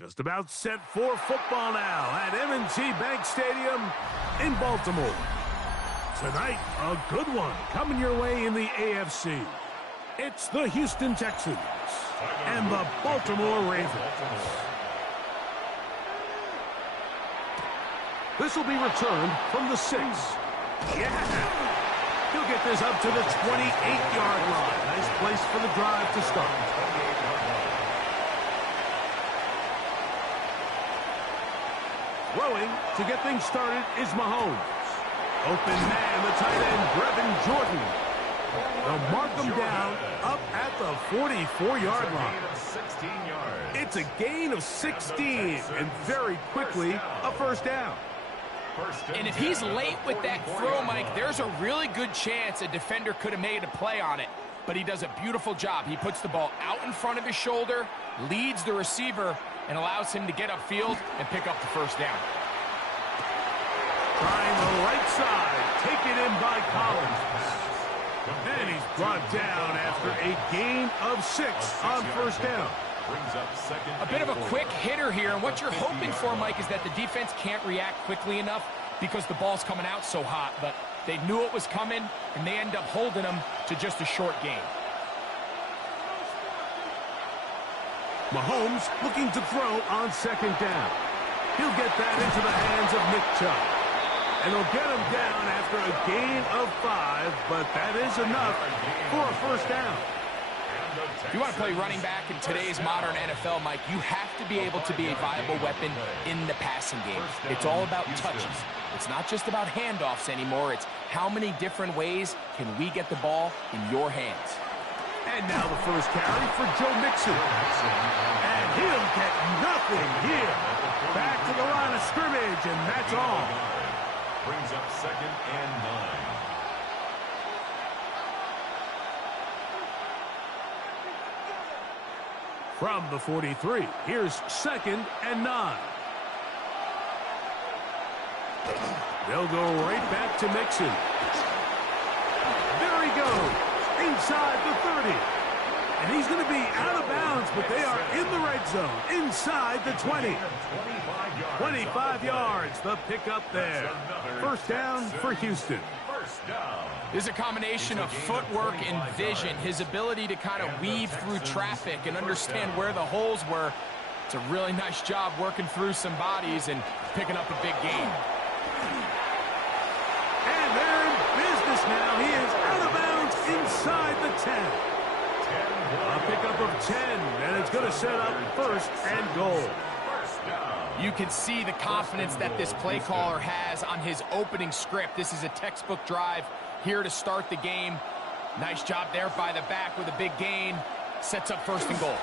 Just about set for football now at M&T Bank Stadium in Baltimore. Tonight, a good one coming your way in the AFC. It's the Houston Texans and the Baltimore Ravens. This will be returned from the 6. Yeah! He'll get this up to the 28-yard line. Nice place for the drive to start. Throwing to get things started is Mahomes. Open man, the tight end, Brevin Jordan. They'll mark him down up at the 44-yard line. It's a gain of 16, and very quickly, a first down. And if he's late with that throw, Mike, there's a really good chance a defender could have made a play on it. But he does a beautiful job. He puts the ball out in front of his shoulder, leads the receiver, and allows him to get upfield and pick up the first down. Trying the right side, taken in by Collins. And he's brought down after a gain of 6 on first down. A bit of a quick hitter here, and what you're hoping for, Mike, is that the defense can't react quickly enough because the ball's coming out so hot. But they knew it was coming, and they end up holding them to just a short gain. Mahomes looking to throw on second down. He'll get that into the hands of Nick Chubb. And he'll get him down after a gain of 5, but that is enough for a first down. If you want to play running back in today's modern NFL, Mike, you have to be able to be a viable weapon in the passing game. It's all about touches. It's not just about handoffs anymore. It's how many different ways can we get the ball in your hands. And now the first carry for Joe Mixon. And he'll get nothing here. Back to the line of scrimmage, and that's all. Brings up 2nd and 9. From the 43, here's 2nd and 9. They'll go right back to Mixon. There he goes, inside the 30. And he's going to be out of bounds, but they are in the red zone, inside the 20. 25 yards, the pickup there. First down for Houston. This is a combination of footwork and vision, his ability to kind of weave through traffic and understand where the holes were. It's a really nice job working through some bodies and picking up a big gain. And they're in business now. He is out of bounds inside the 10. A pickup of 10, and it's going to set up 1st and goal. You can see the confidence that this play caller has on his opening script. This is a textbook drive here to start the game. Nice job there by the back with a big gain. Sets up 1st and goal.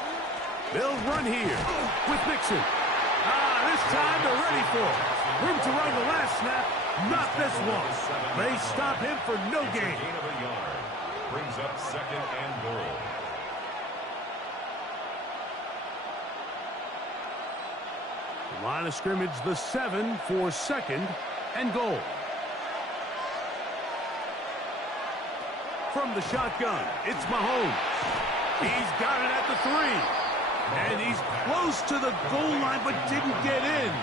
They'll run here with Mixon. This time they're ready for it. Room to run the last snap. Not this one. They stop him for no gain. Brings up 2nd and goal. Line of scrimmage, the 7 for 2nd and goal. From the shotgun, it's Mahomes. He's got it at the 3. And he's close to the goal line, but didn't get in.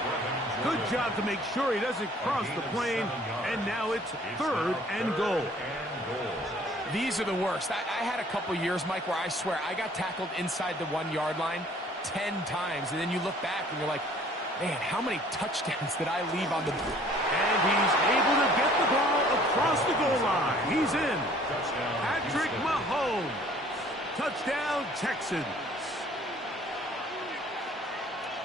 Good job to make sure he doesn't cross the plane. And now it's 3rd and goal. These are the worst. I had a couple years, Mike, where I swear I got tackled inside the 1-yard line 10 times. And then you look back and you're like, man, how many touchdowns did I leave on the board? And he's able to get the ball across the goal line. He's in. Patrick Mahomes. Touchdown, Texans.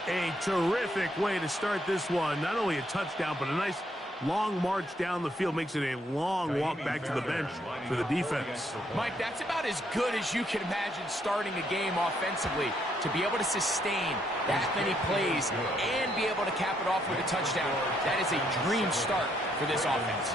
A terrific way to start this one. Not only a touchdown, but a nice long march down the field. Makes it a long walk back to the bench for the defense. Mike, that's about as good as you can imagine starting a game offensively. To be able to sustain that many plays and be able to cap it off with a touchdown, that is a dream start for this offense.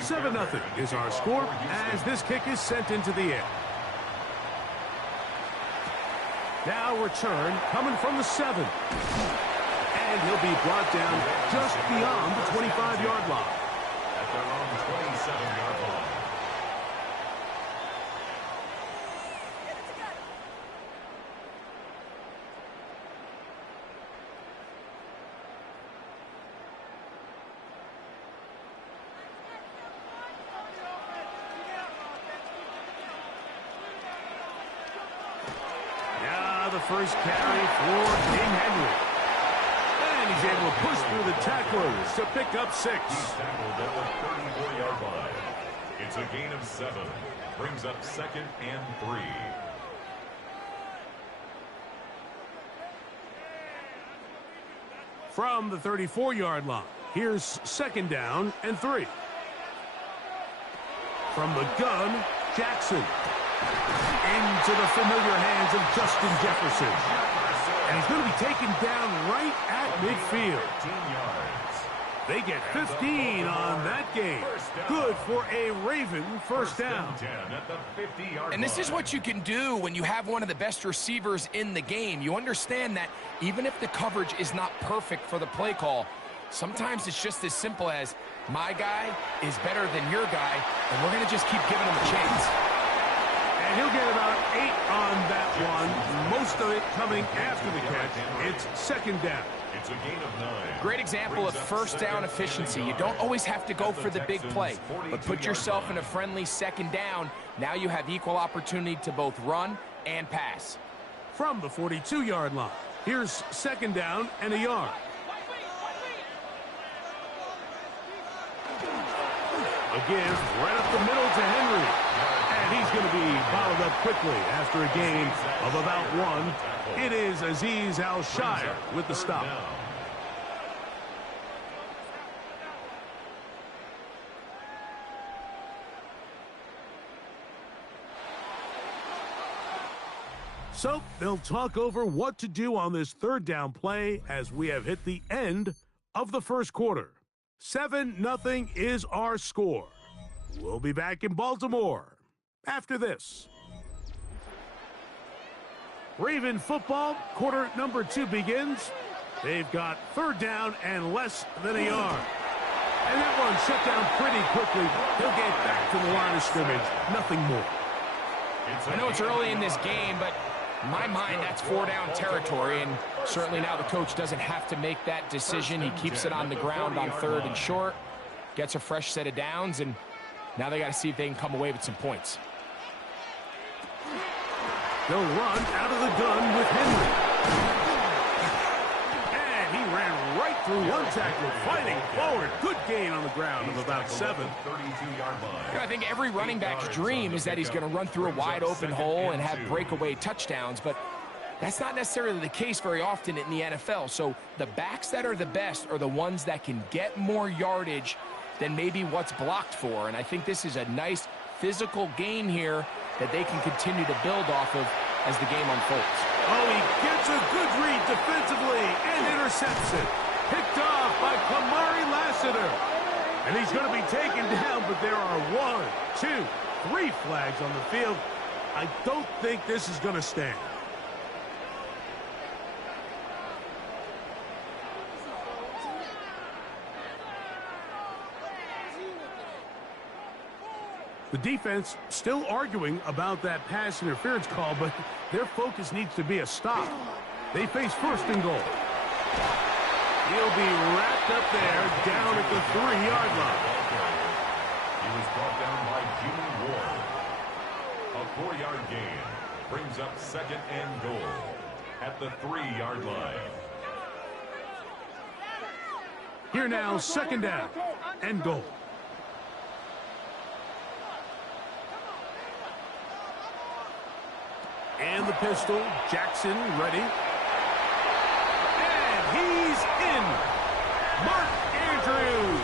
Seven 0 is our score as this kick is sent into the air. Now return coming from the 7. And he'll be brought down just beyond the 25-yard line. At their own 27-yard line. First carry for King Henry. And he's able to push through the tacklers to pick up 6. He's tackled at the 34-yard line. It's a gain of 7. Brings up 2nd and 3. From the 34-yard line, here's 2nd down and 3. From the gun, Jackson. Into the familiar hands of Justin Jefferson. And he's going to be taken down right at midfield. They get 15 on that game. Good for a Raven first down. And this is what you can do when you have one of the best receivers in the game. You understand that even if the coverage is not perfect for the play call, sometimes it's just as simple as My guy is better than your guy, and we're going to just keep giving him a chance. And he'll get about 8 on that one, most of it coming after the catch. It's second down. It's a gain of 9. Great example of first down efficiency. You don't always have to go for the big play, but put yourself in a friendly second down. Now you have equal opportunity to both run and pass. From the 42-yard line, here's second down and a yard. Again, right up the middle to Henry. And he's going to be bottled up quickly after a gain of about 1. It is Azeez Al-Shaair with the stop. So they'll talk over what to do on this third down play as we have hit the end of the first quarter. 7-0 is our score. We'll be back in Baltimore after this. Raven football, quarter number 2 begins. They've got third down and less than a yard. And that one shut down pretty quickly. They'll get back to the line of scrimmage. Nothing more. I know it's early in this game, but in my mind, that's 4-down territory, and certainly now the coach doesn't have to make that decision. He keeps it on the ground on 3rd and short, gets a fresh set of downs, and now they got to see if they can come away with some points. They'll run out of the gun with Henry. And he ran right through one tackler, fighting forward. Good gain on the ground of about 7. I think every running back's dream is that he's going to run through a wide open hole and have breakaway touchdowns, but that's not necessarily the case very often in the NFL. So the backs that are the best are the ones that can get more yardage than maybe what's blocked for. And I think this is a nice physical game here that they can continue to build off of as the game unfolds. Oh, he gets a good read defensively and intercepts it. Picked off by Kamari Lassiter. And he's going to be taken down, but there are 1, 2, 3 flags on the field. I don't think this is going to stand. The defense still arguing about that pass interference call, but their focus needs to be a stop. They face first and goal. He'll be wrapped up there down at the 3-yard line. He was brought down by Jimmy Ward. A 4-yard gain brings up second and goal at the 3-yard line. Here now, second down and goal. And the pistol, Jackson ready. And he's in. Mark Andrews.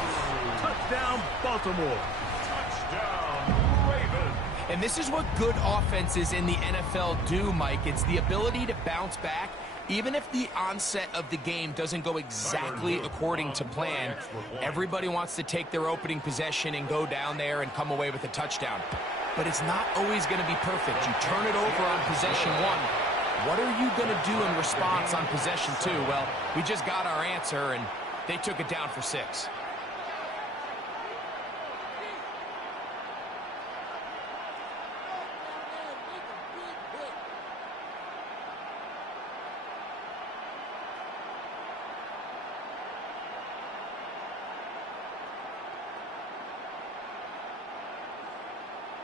Touchdown, Baltimore. Touchdown, Ravens. And this is what good offenses in the NFL do, Mike. It's the ability to bounce back, even if the onset of the game doesn't go exactly according to plan. Everybody wants to take their opening possession and go down there and come away with a touchdown. But it's not always going to be perfect. You turn it over on possession 1. What are you going to do in response on possession 2? Well, we just got our answer, and they took it down for 6.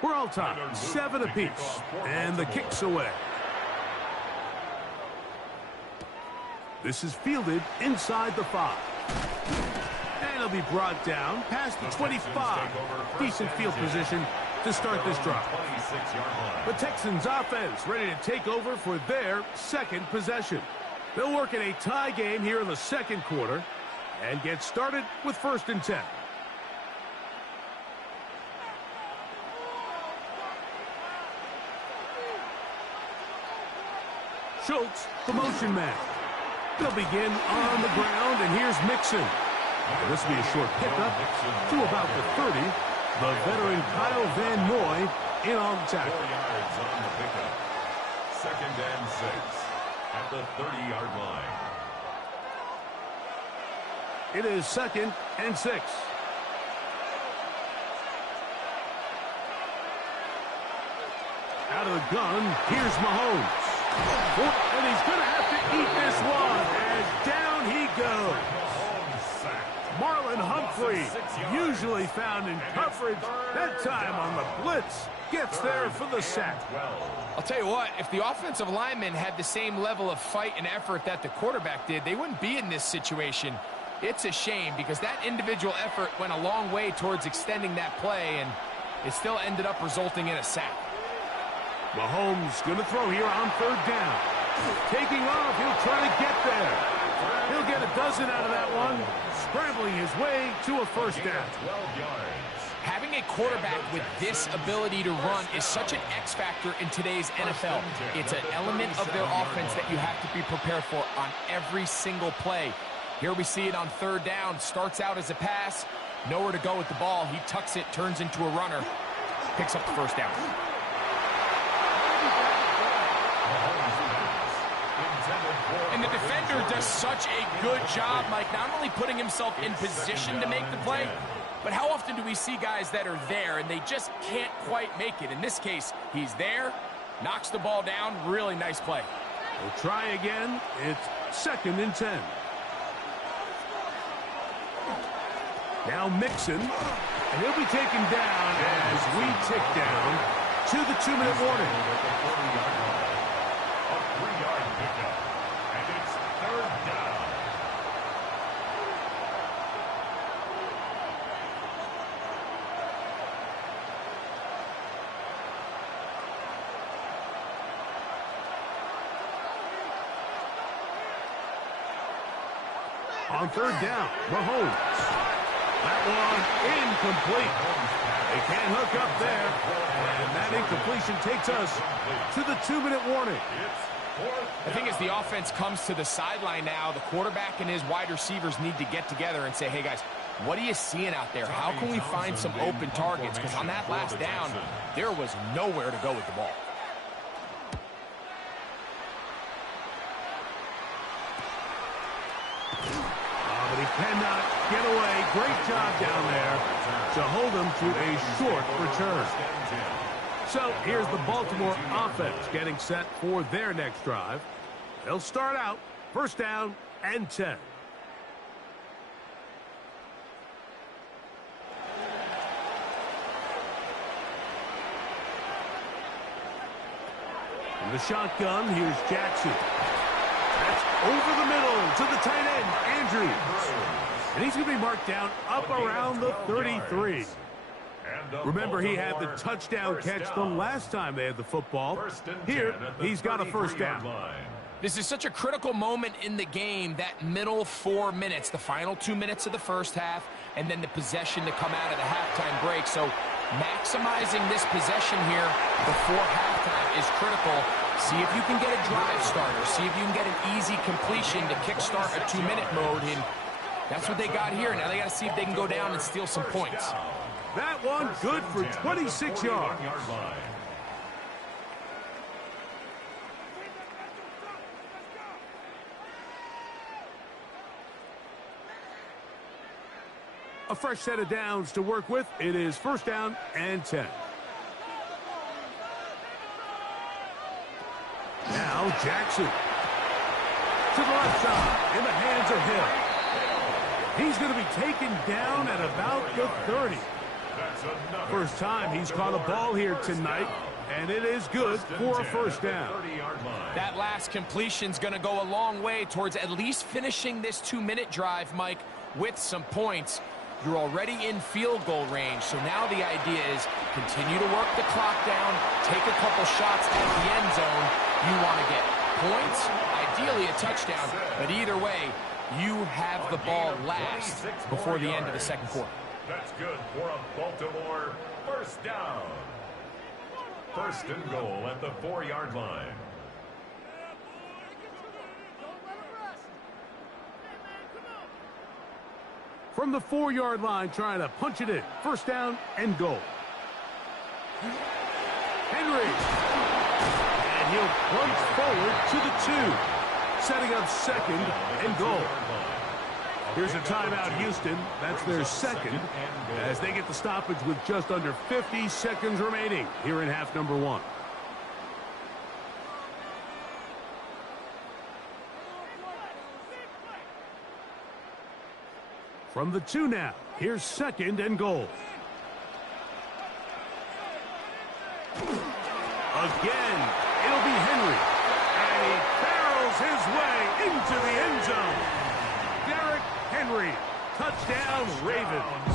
We're all tied, 7 apiece, and the kick's away. This is fielded inside the 5. And it'll be brought down past the 25. Decent field position to start this drive. The Texans offense ready to take over for their second possession. They'll work in a tie game here in the second quarter and get started with 1st and 10. Schultz, the motion man. They'll begin on the ground, and here's Mixon. And this will be a short pickup to about the 30. The veteran Kyle Van Noy in on the tackle. 4 yards on the pickup. 2nd and 6 at the 30-yard line. It is 2nd and 6. Out of the gun, here's Mahomes. And he's going to have to eat this one as down he goes. Marlon Humphrey, usually found in coverage, that time on the blitz, gets there for the sack. I'll tell you what, if the offensive lineman had the same level of fight and effort that the quarterback did, they wouldn't be in this situation. It's a shame because that individual effort went a long way towards extending that play, and it still ended up resulting in a sack. Mahomes going to throw here on third down. Taking off, he'll try to get there. He'll get a dozen out of that one, scrambling his way to a first down. Having a quarterback with this ability to run is such an X factor in today's NFL. It's an element of their offense that you have to be prepared for on every single play. Here we see it on third down. Starts out as a pass. Nowhere to go with the ball. He tucks it, turns into a runner. Picks up the first down. And the defender does such a good job, Mike, not only putting himself in position to make the play, but how often do we see guys that are there and they just can't quite make it? In this case, he's there, knocks the ball down. Really nice play. We'll try again. It's 2nd and 10. Now Mixon, and he'll be taken down as we tick down to the 2-minute warning. A 3-yard pickup, and it's 3rd down. On third down, Mahomes. That one incomplete. They can't hook up there. And that incompletion takes us to the 2-minute warning. I think as the offense comes to the sideline now, the quarterback and his wide receivers need to get together and say, hey, guys, what are you seeing out there? How can we find some open targets? Because on that last down, there was nowhere to go with the ball. But he cannot get away. Great job down there to hold him to a short return. So here's the Baltimore offense getting set for their next drive. They'll start out 1st down and 10. In the shotgun, here's Jackson. That's over the middle to the tight end, Andrews. And he's going to be marked down up around the 33. Remember, he had the touchdown catch the last time they had the football. Here, he's got a first down. This is such a critical moment in the game, that middle 4 minutes, the final 2 minutes of the first half, and then the possession to come out of the halftime break. So maximizing this possession here before halftime is critical. See if you can get a drive starter. See if you can get an easy completion to kickstart a 2-minute mode. And that's what they got here. Now they got to see if they can go down and steal some points. That one good for 26 yards. A fresh set of downs to work with. It is 1st down and 10. Now Jackson to the left side in the hands of Hill. He's going to be taken down at about the 30. First time he's caught a ball here tonight, and it is good for a first down. That last completion's going to go a long way towards at least finishing this 2-minute drive, Mike, with some points. You're already in field goal range, so now the idea is continue to work the clock down, take a couple shots at the end zone. You want to get points, ideally a touchdown, but either way, you have the ball last before the end of the second quarter. That's good for a Baltimore first down. 1st and goal at the 4-yard line. From the 4-yard line, trying to punch it in. 1st down and goal. Henry. And he'll plunge forward to the 2. Setting up 2nd and goal. Here's a timeout, Houston. That's their 2nd as they get the stoppage with just under 50 seconds remaining here in half number 1. From the 2 now. Here's 2nd and goal. Again, it'll be Henry. And he barrels his way into the end zone. Derrick Henry. Touchdown, Ravens.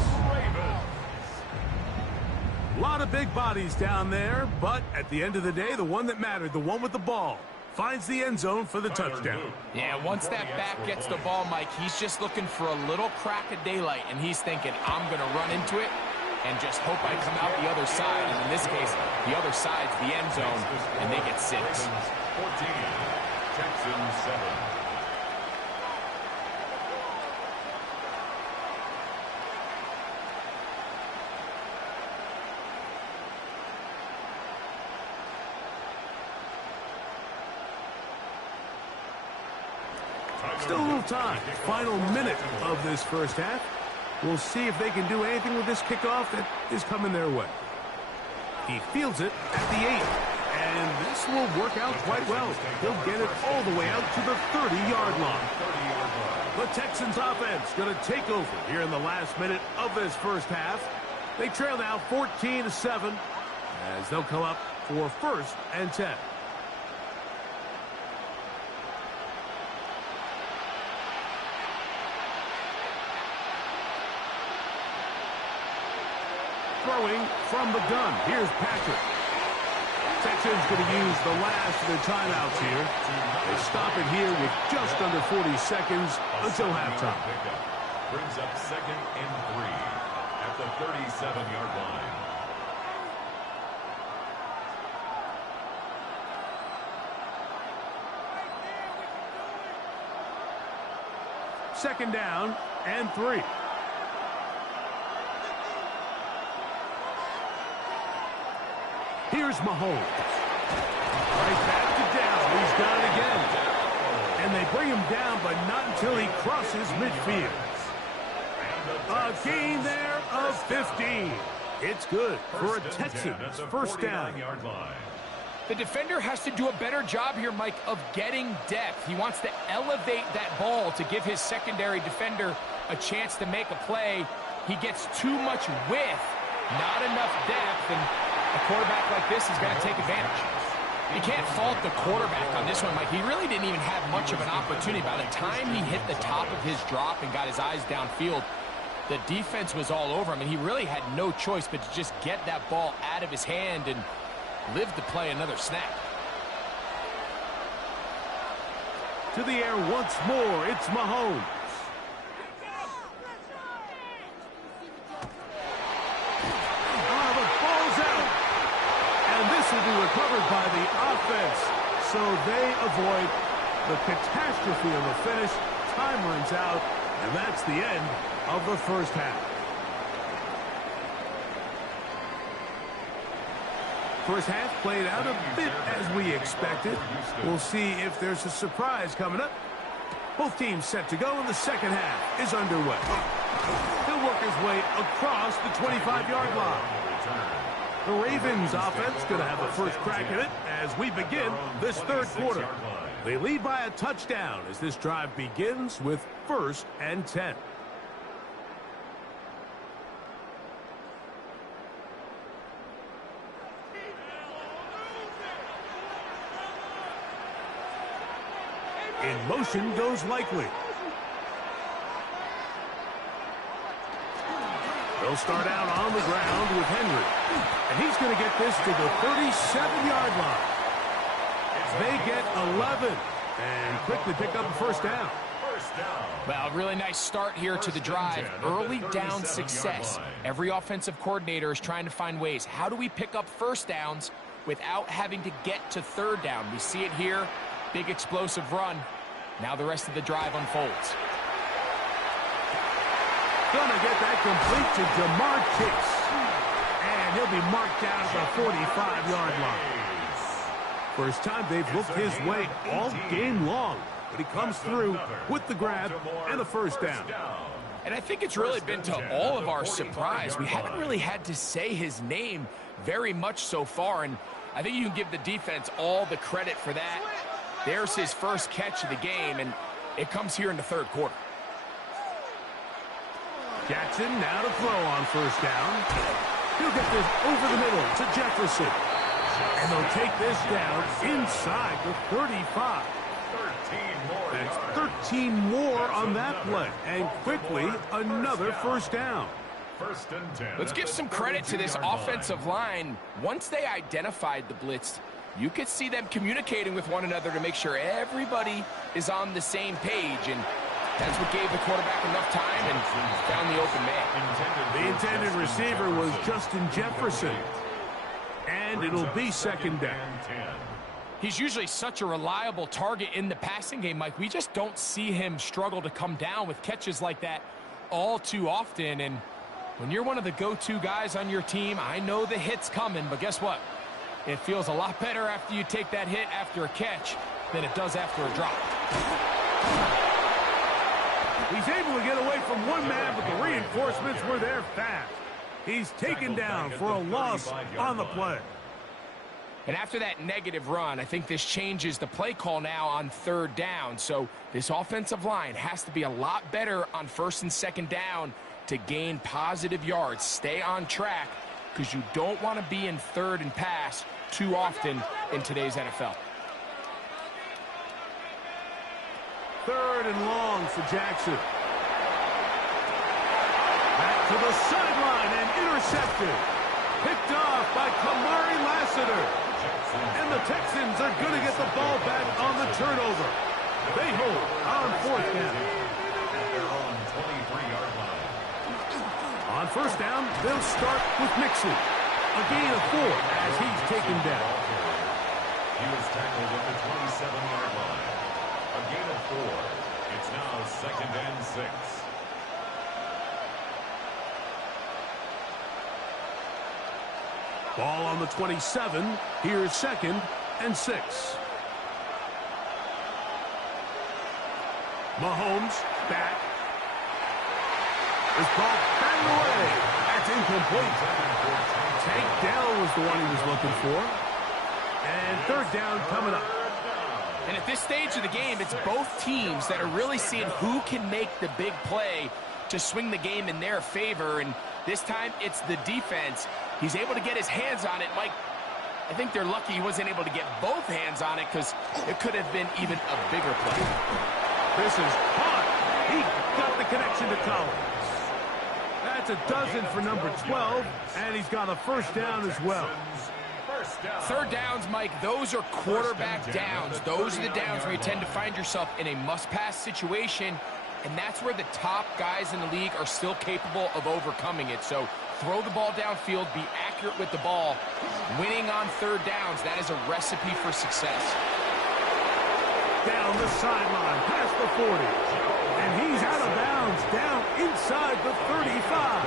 A lot of big bodies down there, but at the end of the day, the one that mattered, the one with the ball, finds the end zone for the touchdown. Yeah, once that back gets the ball, Mike, he's just looking for a little crack of daylight, and he's thinking, I'm going to run into it and just hope I come out the other side. And in this case, the other side's the end zone, and they get 6. 14, Texans 7. Still a little time. Final minute of this first half. We'll see if they can do anything with this kickoff that is coming their way. He fields it at the 8. And this will work out quite well. He'll get it all the way out to the 30-yard line. The Texans offense going to take over here in the last minute of this first half. They trail now 14-7 as they'll come up for 1st and 10. Throwing from the gun. Here's Patrick. Texans going to use the last of their timeouts here. They stop it here with just under 40 seconds until halftime. Brings up 2nd and 3 at the 37-yard line. Second down and 3. Here's Mahomes. Right back to down. He's got it again. And they bring him down, but not until he crosses midfield. A gain there of 15. It's good for a Texans first down. The defender has to do a better job here, Mike, of getting depth. He wants to elevate that ball to give his secondary defender a chance to make a play. He gets too much width, not enough depth, and a quarterback like this is going to take advantage. You can't fault the quarterback on this one, Mike. He really didn't even have much of an opportunity. By the time he hit the top of his drop and got his eyes downfield, the defense was all over him, and he really had no choice but to just get that ball out of his hand and live to play another snap. To the air once more, it's Mahomes. Will be recovered by the offense, so they avoid the catastrophe of the finish. Time runs out, and that's the end of the first half. First half played out a bit as we expected. We'll see if there's a surprise coming up. Both teams set to go, and the second half is underway. He'll work his way across the 25-yard line. The Ravens offense going to have the first crack at it as we begin this third quarter. They lead by a touchdown as this drive begins with 1st and 10. In motion goes Likely. They'll start out on the ground with Henry. And he's going to get this to the 37-yard line. They get 11 and quickly pick up a first down. Well, really nice start here to the drive. Early down success. Every offensive coordinator is trying to find ways. How do we pick up first downs without having to get to third down? We see it here. Big explosive run. Now the rest of the drive unfolds. Gonna get that complete to Jamar Chase. And he'll be marked down at the 45-yard line. First time they've looked his way all game long. But he comes through with the grab and the first down. And I think it's really been to all of our surprise. We haven't really had to say his name very much so far. And I think you can give the defense all the credit for that. There's his first catch of the game, and it comes here in the third quarter. Jackson now to throw on first down. He'll get this over the middle to Jefferson. And they'll take this down inside the 35. 13 more That's yards. 13 more on that play. And quickly, another first down. First and 10. Let's give some credit to this offensive line. Once they identified the blitz, you could see them communicating with one another to make sure everybody is on the same page. And that's what gave the quarterback enough time and found the open man. The intended receiver was Justin Jefferson. And it'll be second down. He's usually such a reliable target in the passing game, Mike. We just don't see him struggle to come down with catches like that all too often. And when you're one of the go-to guys on your team, I know the hit's coming, but guess what? It feels a lot better after you take that hit after a catch than it does after a drop. He's able to get away from one man, but the reinforcements were there fast. He's taken down for a loss on the play. And after that negative run, I think this changes the play call now on third down. So this offensive line has to be a lot better on first and second down to gain positive yards. Stay on track because you don't want to be in third and pass too often in today's NFL. Third and long for Jackson. Back to the sideline and intercepted. Picked off by Kamari Lassiter. And the Texans are going to get the ball back on the turnover. They hold on fourth down. They're on 23-yard line. On first down, they'll start with Mixon. A gain of 4 as he's taken down. He was tackled at the 27-yard line. A gain of 4. It's now second and 6. Ball on the 27. Here's second and 6. Mahomes back. This ball batted away. That's incomplete. Tank Dell was the one he was looking for. And third down coming up. And at this stage of the game, it's both teams that are really seeing who can make the big play to swing the game in their favor. And this time, it's the defense. He's able to get his hands on it. Mike, I think they're lucky he wasn't able to get both hands on it because it could have been even a bigger play. This is hot. He got the connection to Collins. That's a dozen for number 12, and he's got a first down as well. Third downs, Mike, those are quarterback downs. Those are the downs where you tend to find yourself in a must-pass situation, and that's where the top guys in the league are still capable of overcoming it. So throw the ball downfield, be accurate with the ball. Winning on third downs, that is a recipe for success. Down the sideline, past the 40. And he's out of bounds, down inside the 35.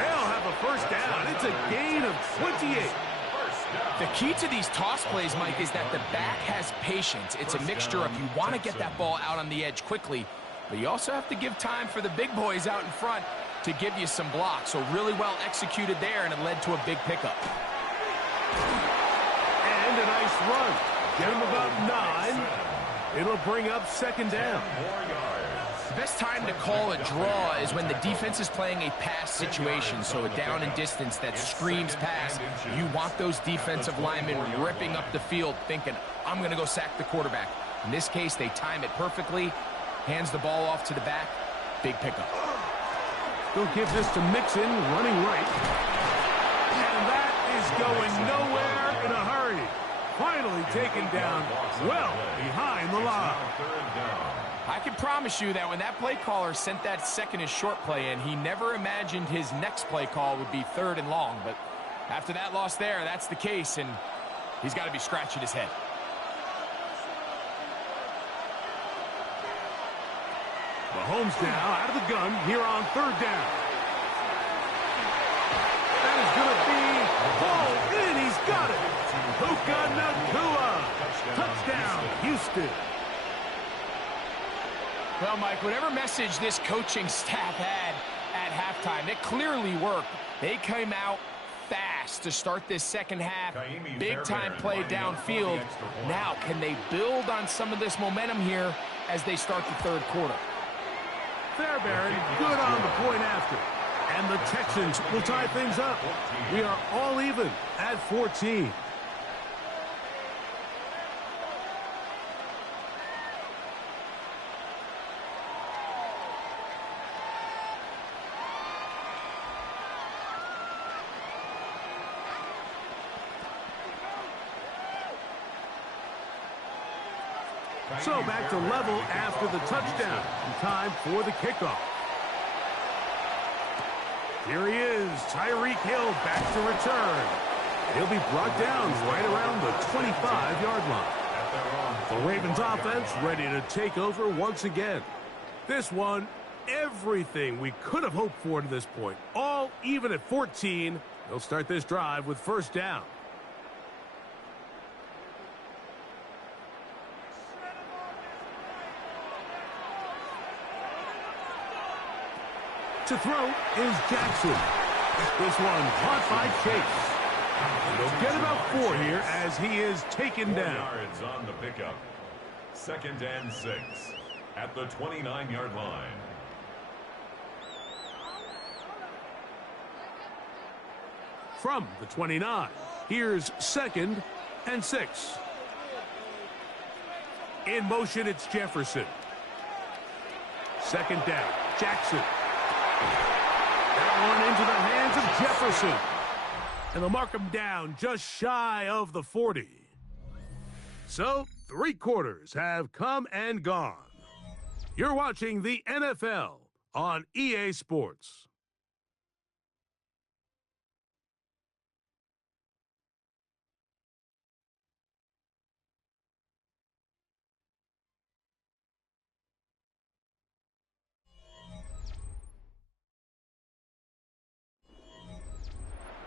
They'll have a first down. It's a gain of 28. The key to these toss plays, Mike, is that the back has patience. It's a mixture of you want to get that ball out on the edge quickly, but you also have to give time for the big boys out in front to give you some blocks. So really well executed there, and it led to a big pickup. And a nice run. Get him about 9. It'll bring up second down. The best time to call a draw is when the defense is playing a pass situation, so a down and distance that screams pass. You want those defensive linemen ripping up the field thinking, I'm going to go sack the quarterback. In this case, they time it perfectly, hands the ball off to the back, big pickup. They'll give this to Mixon, running right. And that is going nowhere in a hurry. Finally taken down well behind the line. I can promise you that when that play caller sent that second and short play in, he never imagined his next play call would be third and long. But after that loss there, that's the case, and he's got to be scratching his head. Mahomes now out of the gun here on third down. That is going to be hauled in. He's got it. Puka Nacua. Touchdown, Houston. Well, Mike, whatever message this coaching staff had at halftime, it clearly worked. They came out fast to start this second half. Big-time play downfield. Now, can they build on some of this momentum here as they start the third quarter? Fairbairn, good on the point after. And the Texans will tie things up. We are all even at 14. So back to level after the touchdown. Time for the kickoff. Here he is, Tyreek Hill back to return. He'll be brought down right around the 25-yard line. The Ravens offense ready to take over once again. This one, everything we could have hoped for to this point. All even at 14. They'll start this drive with first down. To throw is Jackson. This one caught by Chase. They'll get about 4 here as he is taken down. Yards on the pickup. 2nd and 6 at the 29-yard line. From the 29, here's 2nd and 6. In motion, it's Jefferson. 2nd down, Jackson. That one into the hands of Jefferson. And they'll mark him down just shy of the 40. So, 3 quarters have come and gone. You're watching the NFL on EA Sports.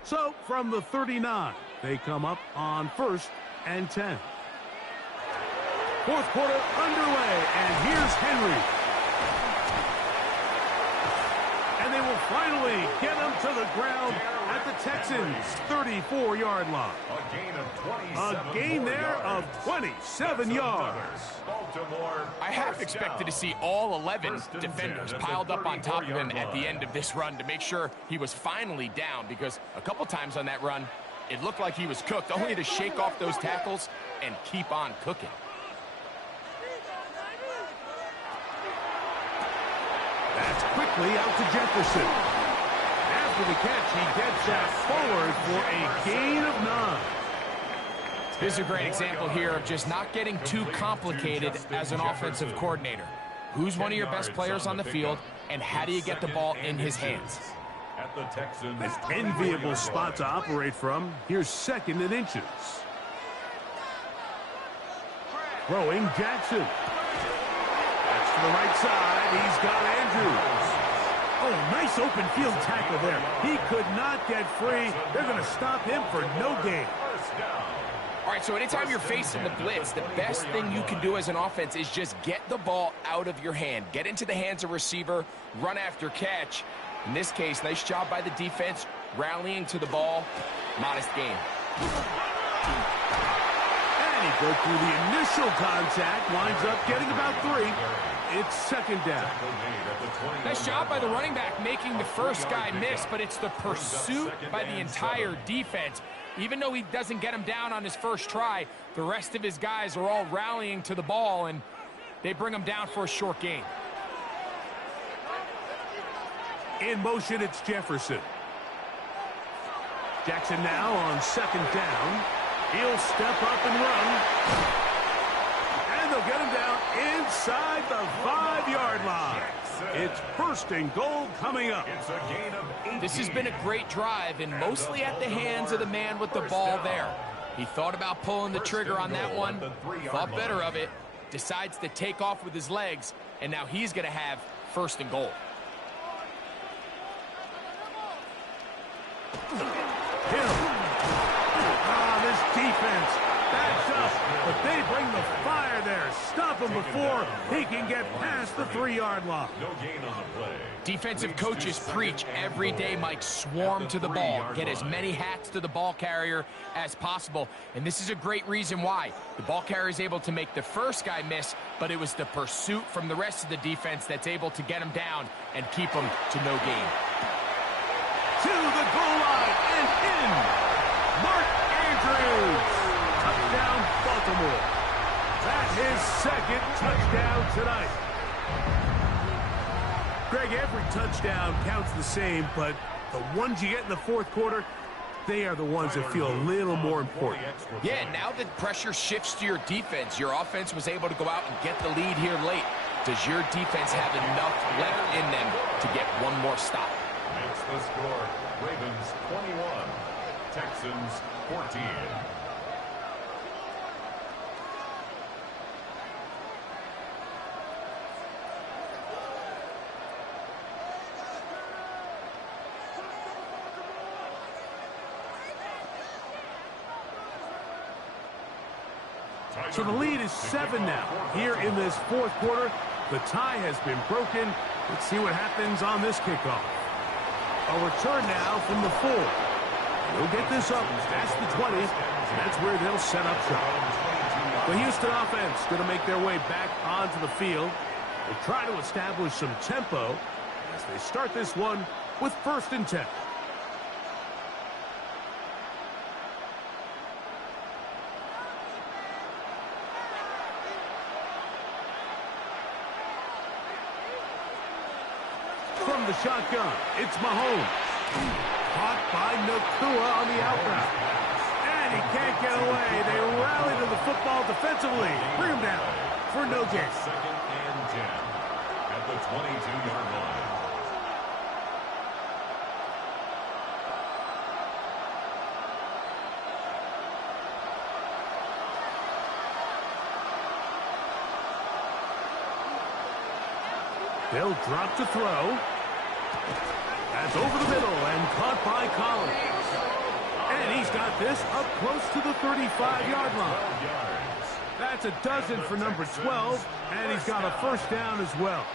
So, from the 39, they come up on 1st and 10. 4th quarter underway, and here's Henry. And they will finally get him to the ground at the Texans' 34-yard line. A gain there of 27 yards. I half expected to see all 11 defenders piled up on top of him at the end of this run to make sure he was finally down, because a couple times on that run, it looked like he was cooked, only to shake off those tackles and keep on cooking. That's quickly out to Jefferson. After the catch, he gets that forward for a gain of 9. This is a great example here of just not getting too complicated as an offensive coordinator. Who's one of your best players on the field, and how do you get the ball in his hands? An enviable spot to operate from. Here's 2nd and inches. Throwing Jackson. That's to the right side. He's got Andrews. Oh, nice open field tackle there. He could not get free. They're going to stop him for no gain. All right, so anytime you're facing the blitz, the best thing you can do as an offense is just get the ball out of your hand. Get into the hands of receiver, run after catch. In this case, nice job by the defense, rallying to the ball. Modest gain. And he broke through the initial contact, winds up getting about 3. It's 2nd down. Nice job by the running back making the first guy miss, but it's the pursuit by the entire defense. Even though he doesn't get him down on his first try, the rest of his guys are all rallying to the ball, and they bring him down for a short gain. In motion, it's Jefferson. Jackson now on 2nd down. He'll step up and run. And they'll get him down inside the 5-yard line. It's 1st and goal coming up. This has been a great drive, and mostly at the hands of the man with the ball there. He thought about pulling the trigger on that one, thought better of it, decides to take off with his legs, and now he's going to have 1st and goal. Hill. This defense backs up, but they bring the fire there. Stop stop him before he can get past the 3-yard line. No gain on the play. Defensive coaches preach every day, Mike, swarm to the ball. Get as many hats to the ball carrier as possible. And this is a great reason why. The ball carrier is able to make the first guy miss, but it was the pursuit from the rest of the defense that's able to get him down and keep him to no gain. To the goal line and in. Mark Andrews. Touchdown, Baltimore. That's his second touchdown tonight. Greg, every touchdown counts the same, but the ones you get in the fourth quarter, they are the ones that feel a little more important. Yeah, now that pressure shifts to your defense, your offense was able to go out and get the lead here late. Does your defense have enough left in them to get one more stop? Makes the score Ravens 21, Texans 14. So the lead is 7 now. Here in this fourth quarter, the tie has been broken. Let's see what happens on this kickoff. A return now from the 4. They'll get this up past the 20. That's where they'll set up shop. The Houston offense going to make their way back onto the field. They'll try to establish some tempo as they start this one with 1st and 10. From the shotgun, it's Mahomes. Caught by Nacua on the outbound. And he can't get away. They rally to the football defensively. Bring him down for no gain. 2nd and 10 at the 22-yard line. They'll drop to throw. That's over the middle and caught by Collins. And he's got this up close to the 35-yard line. That's a dozen for number 12, and he's got a 1st down as well.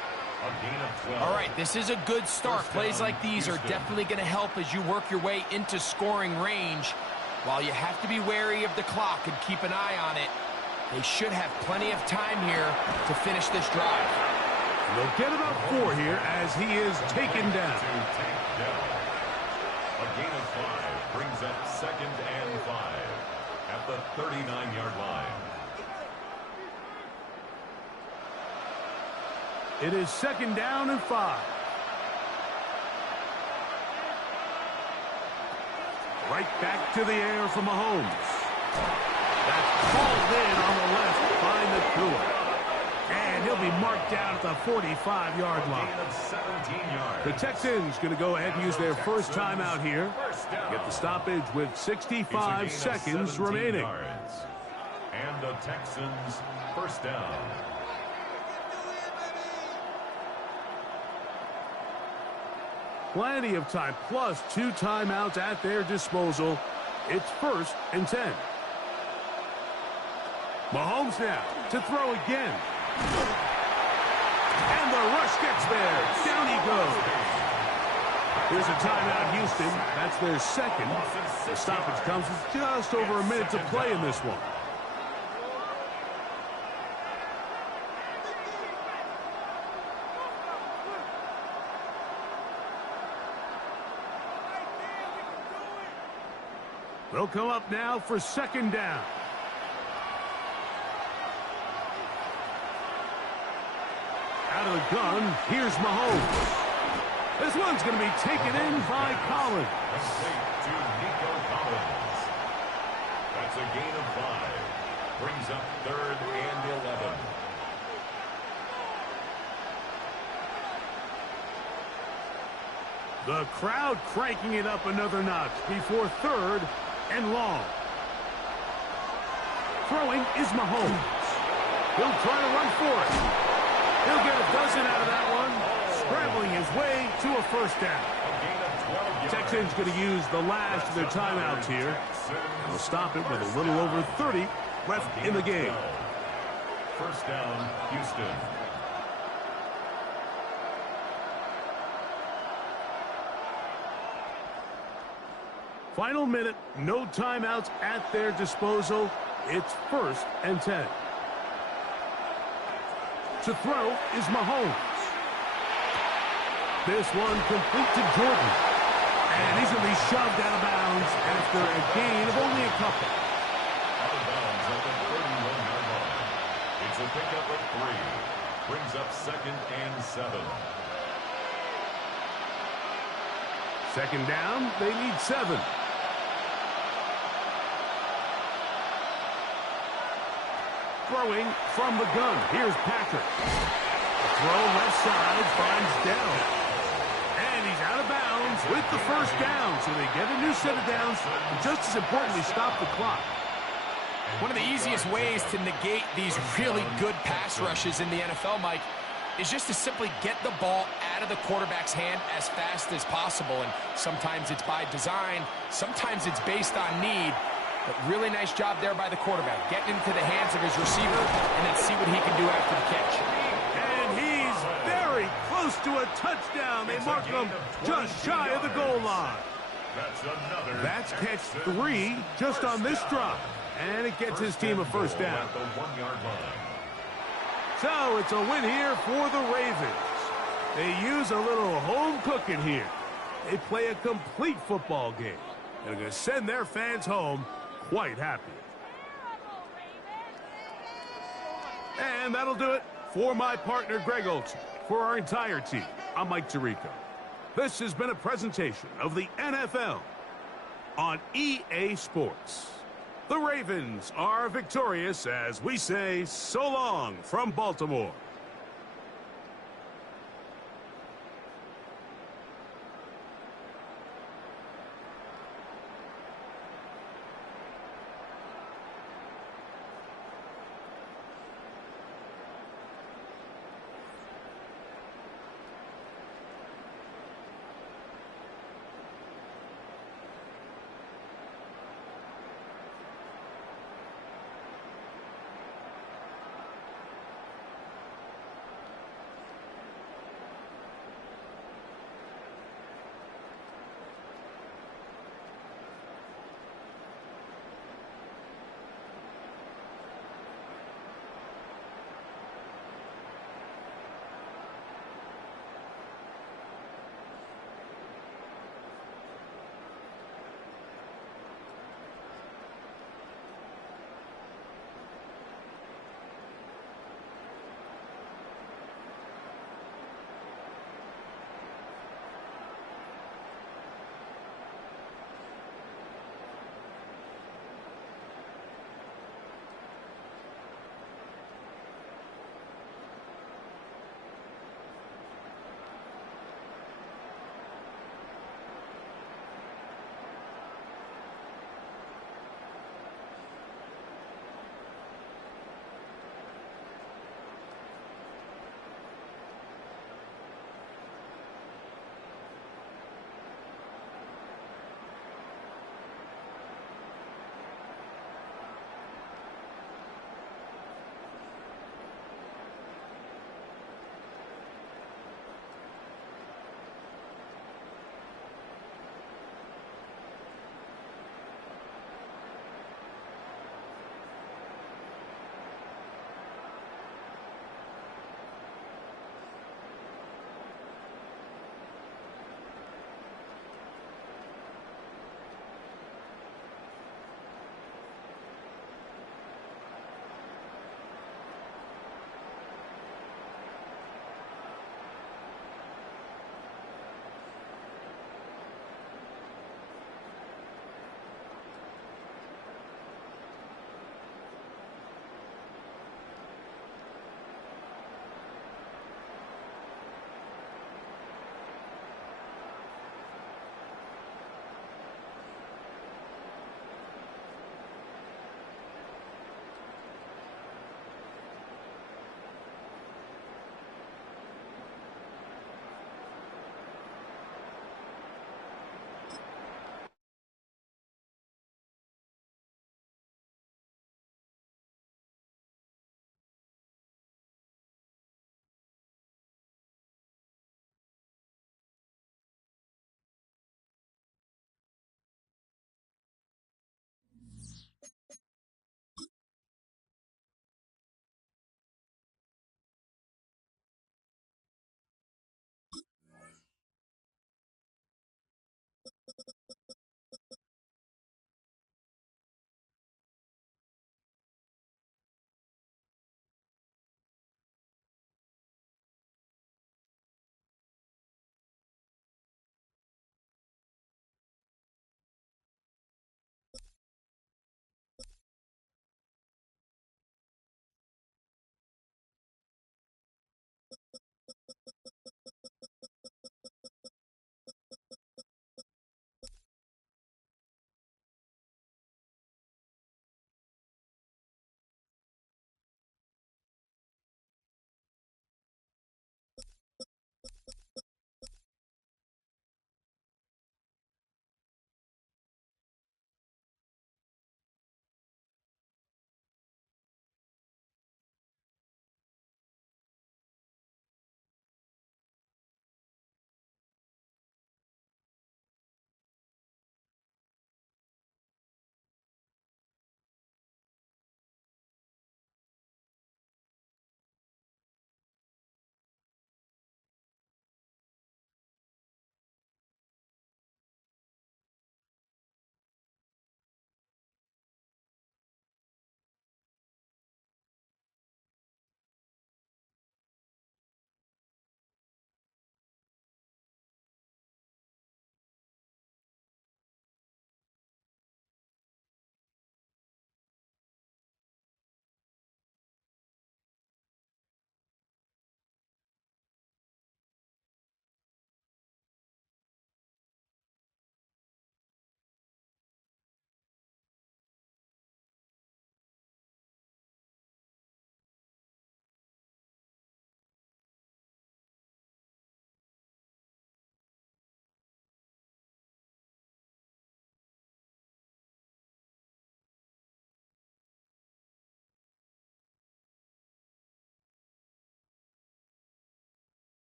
All right, this is a good start. Plays like these are definitely going to help as you work your way into scoring range. While you have to be wary of the clock and keep an eye on it, they should have plenty of time here to finish this drive. They'll get about 4 here as he is taken down. A gain of 5 brings up 2nd and 5 at the 39-yard line. It is 2nd down and 5. Right back to the air for Mahomes. That's called in on the left by Nacua. And he'll be marked down at the 45-yard line. The Texans going to go ahead and use their 1st timeout here. Get the stoppage with 65 seconds remaining. And the Texans 1st down. Plenty of time, plus 2 timeouts at their disposal. It's 1st and 10. Mahomes now to throw again. And the rush gets there. Down he goes. Here's a timeout, Houston. That's their 2nd. The stoppage comes with just over a minute to play in this one. They'll come up now for 2nd down. Out of the gun, here's Mahomes. This one's going to be taken in by Collins. To Nico Collins. That's a gain of 5. Brings up 3rd and 11. The crowd cranking it up another notch before 3rd and long. Throwing is Mahomes. He'll try to run for it. He'll get a dozen out of that one, scrambling his way to a 1st down. Texans going to use the last of their timeouts here. They'll stop it with a little over 30 left in the game. First down, Houston. Final minute, no timeouts at their disposal. It's 1st and 10. To throw is Mahomes. This one complete to Jordan. And he's going to be shoved out of bounds after a gain of only a couple. Out of bounds at the 31-yard line. It's a pickup of 3. Brings up 2nd and 7. Second down, they need 7. Throwing from the gun. Here's Patrick. Throw left side, finds Dell. And he's out of bounds with the first down. So they get a new set of downs. And just as importantly, stop the clock. One of the easiest ways to negate these really good pass rushes in the NFL, Mike, is just to simply get the ball out of the quarterback's hand as fast as possible. And sometimes it's by design. Sometimes it's based on need. But really nice job there by the quarterback, getting into the hands of his receiver and then see what he can do after the catch. And he's very close to a touchdown. They mark him just shy of the goal line. That's catch 3 just on this drop. And it gets his team a first down. So it's a win here for the Ravens. They use a little home cooking here. They play a complete football game. They're going to send their fans home quite happy. And that'll do it for my partner, Greg Olsen. For our entire team, I'm Mike Tirico. This has been a presentation of the NFL on EA Sports. The Ravens are victorious as we say so long from Baltimore.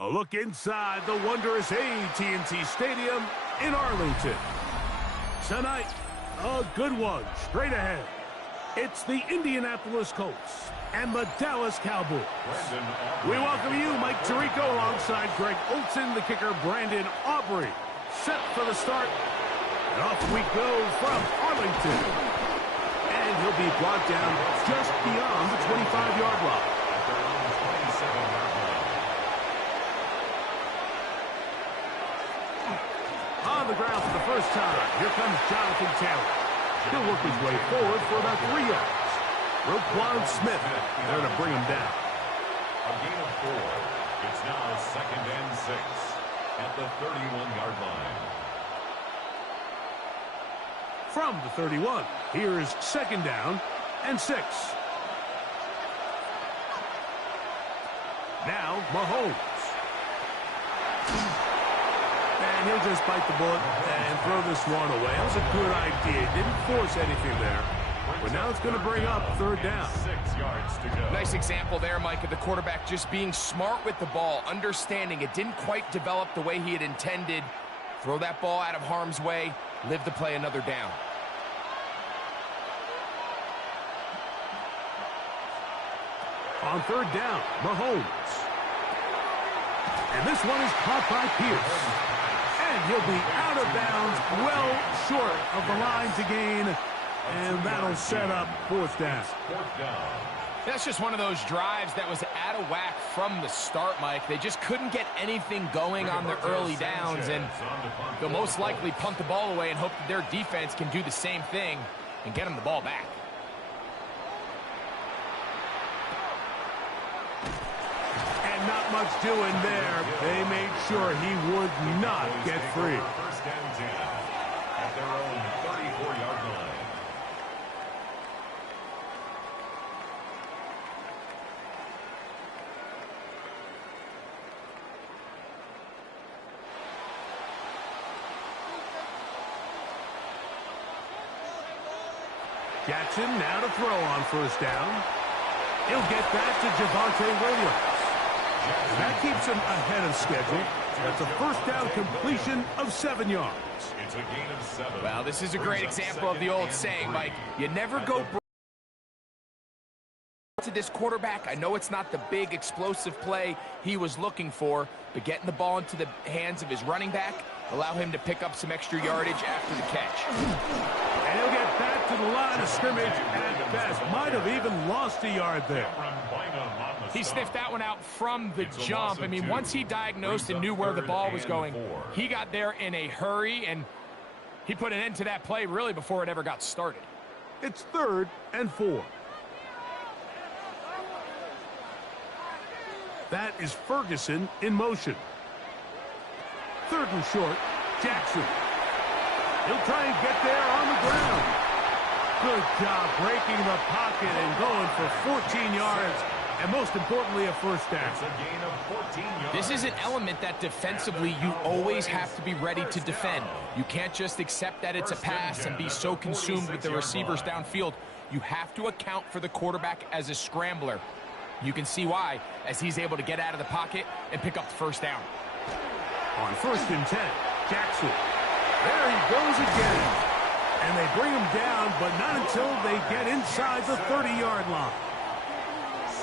A look inside the wondrous AT&T Stadium in Arlington. Tonight, a good one straight ahead. It's the Indianapolis Colts and the Dallas Cowboys. We welcome you, Mike Tirico, alongside Greg Olson, the kicker, Brandon Aubrey. Set for the start, and off we go from Arlington. And he'll be brought down just beyond the 25-yard line. On the ground for the first time, here comes Jonathan Taylor. He'll work his way forward for about 3 yards. Roquan Smith there to bring him down. A gain of 4. It's now 2nd and 6 at the 31-yard line. From the 31, here is 2nd down and 6. Now Mahomes. And he'll just bite the bullet and throw this one away. That was a good idea. Didn't force anything there. But now it's going to bring up 3rd down. 6 yards to go. Nice example there, Mike, of the quarterback just being smart with the ball, understanding it didn't quite develop the way he had intended. Throw that ball out of harm's way, live to play another down. On 3rd down, Mahomes. And this one is caught by Pierce. And he'll be out of bounds, well short of the line to gain. And that'll set up 4th down. That's just one of those drives that was out of whack from the start, Mike. They just couldn't get anything going on the early downs, and they'll most likely punt the ball away and hope that their defense can do the same thing and get them the ball back. And not much doing there. They made sure he would not get free. 1st and 10 at their own 34-yard line. Jackson now to throw on 1st down. He'll get that to Javonte Williams. And that keeps him ahead of schedule. That's a 1st down completion of 7 yards. It's a gain of 7. Well, this is a great example of the old saying, Mike. You never go to this quarterback. I know it's not the big explosive play he was looking for, but getting the ball into the hands of his running back, allow him to pick up some extra yardage after the catch. And he'll get back to the line of scrimmage at best. Might have even lost a yard there. He sniffed that one out from the jump. I mean, once he diagnosed and knew where the ball was going, he got there in a hurry, and he put an end to that play really before it ever got started. It's 3rd and 4. That is Ferguson in motion. 3rd and short, Jackson. He'll try and get there on the ground. Good job breaking the pocket and going for 14 yards. And most importantly, a 1st down. It's a gain of 14 yards. This is an element that defensively you always have to be ready to defend. You can't just accept that it's a pass and be so consumed with the receivers downfield. You have to account for the quarterback as a scrambler. You can see why, as he's able to get out of the pocket and pick up the 1st down. On 1st and 10, Jackson. There he goes again. And they bring him down, but not until they get inside the 30-yard line.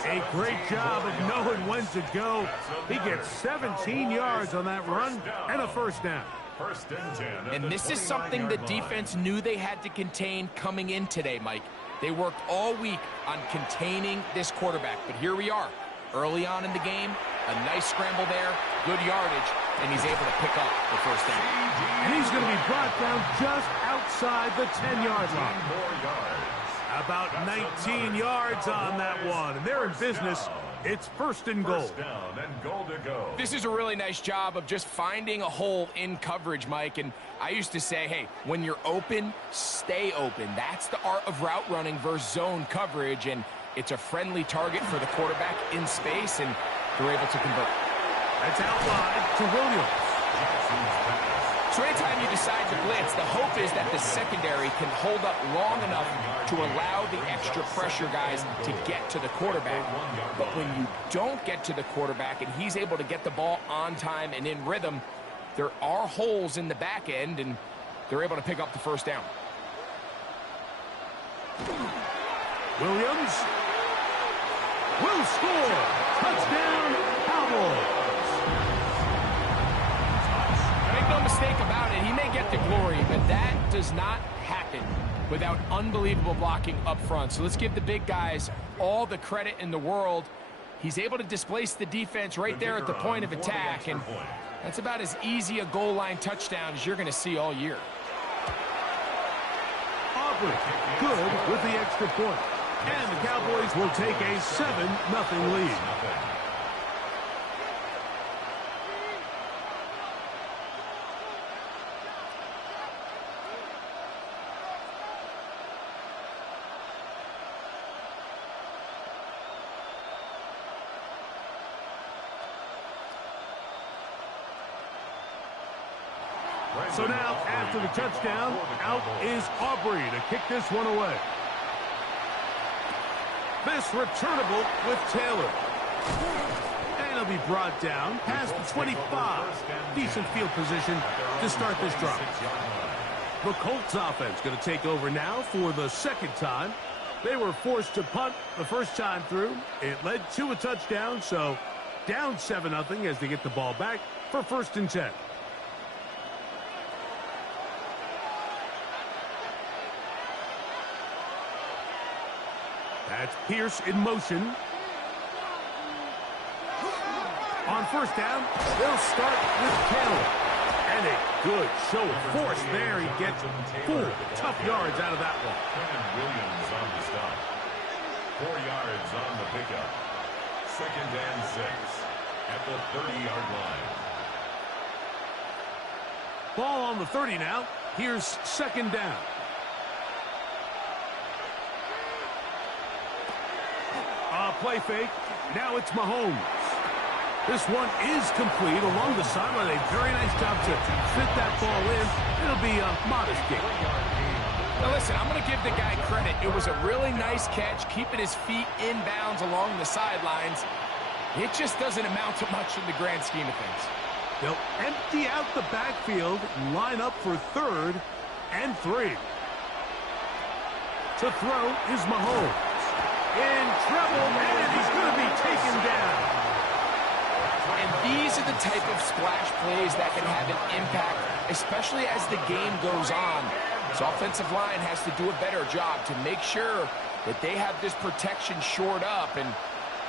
A great job of knowing when to go. He gets 17 yards on that run and a 1st down. 1st and 10. And this is something the defense knew they had to contain coming in today, Mike. They worked all week on containing this quarterback, but here we are. Early on in the game, a nice scramble there, good yardage, and he's able to pick up the 1st down. And he's going to be brought down just outside the 10-yard line. About 19 yards on that one, and they're in business. It's 1st and goal. Down and goal to go. This is a really nice job of just finding a hole in coverage, Mike. And I used to say, hey, when you're open, stay open. That's the art of route running versus zone coverage. And it's a friendly target for the quarterback in space, and they're able to convert. That's out wide to Williams. So anytime you decide to blitz, the hope is that the secondary can hold up long enough to allow the extra pressure guys to get to the quarterback. But when you don't get to the quarterback and he's able to get the ball on time and in rhythm, there are holes in the back end, and they're able to pick up the first down. Williams will score. Touchdown, Cowboys. Make no mistake about it, he may get the glory, but that does not happen without unbelievable blocking up front. So let's give the big guys all the credit in the world. He's able to displace the defense right there at the point of attack, and that's about as easy a goal line touchdown as you're going to see all year. Aubrey, good with the extra point. And the Cowboys will take a 7-0 lead. So now, after the touchdown, out is Aubrey to kick this one away. This returnable with Taylor. And it'll be brought down past the 25. Decent field position to start this drive. The Colts offense going to take over now for the second time. They were forced to punt the first time through. It led to a touchdown, so down 7-0 as they get the ball back for 1st and 10. That's Pierce in motion. On 1st down, they'll start with Taylor. And a good show of force there. He gets 4 tough yards out of that one. Williams on the stop. 4 yards on the pickup. 2nd and 6 at the 30-yard line. Ball on the 30 now. Here's 2nd down. Play fake. Now it's Mahomes. This one is complete along the sideline. A very nice job to fit that ball in. It'll be a modest gain. Now listen, I'm going to give the guy credit. It was a really nice catch, keeping his feet in bounds along the sidelines. It just doesn't amount to much in the grand scheme of things. They'll empty out the backfield and line up for 3rd and 3. To throw is Mahomes. In trouble, and he's going to be taken down. And these are the type of splash plays that can have an impact, especially as the game goes on. This offensive line has to do a better job to make sure that they have this protection shored up and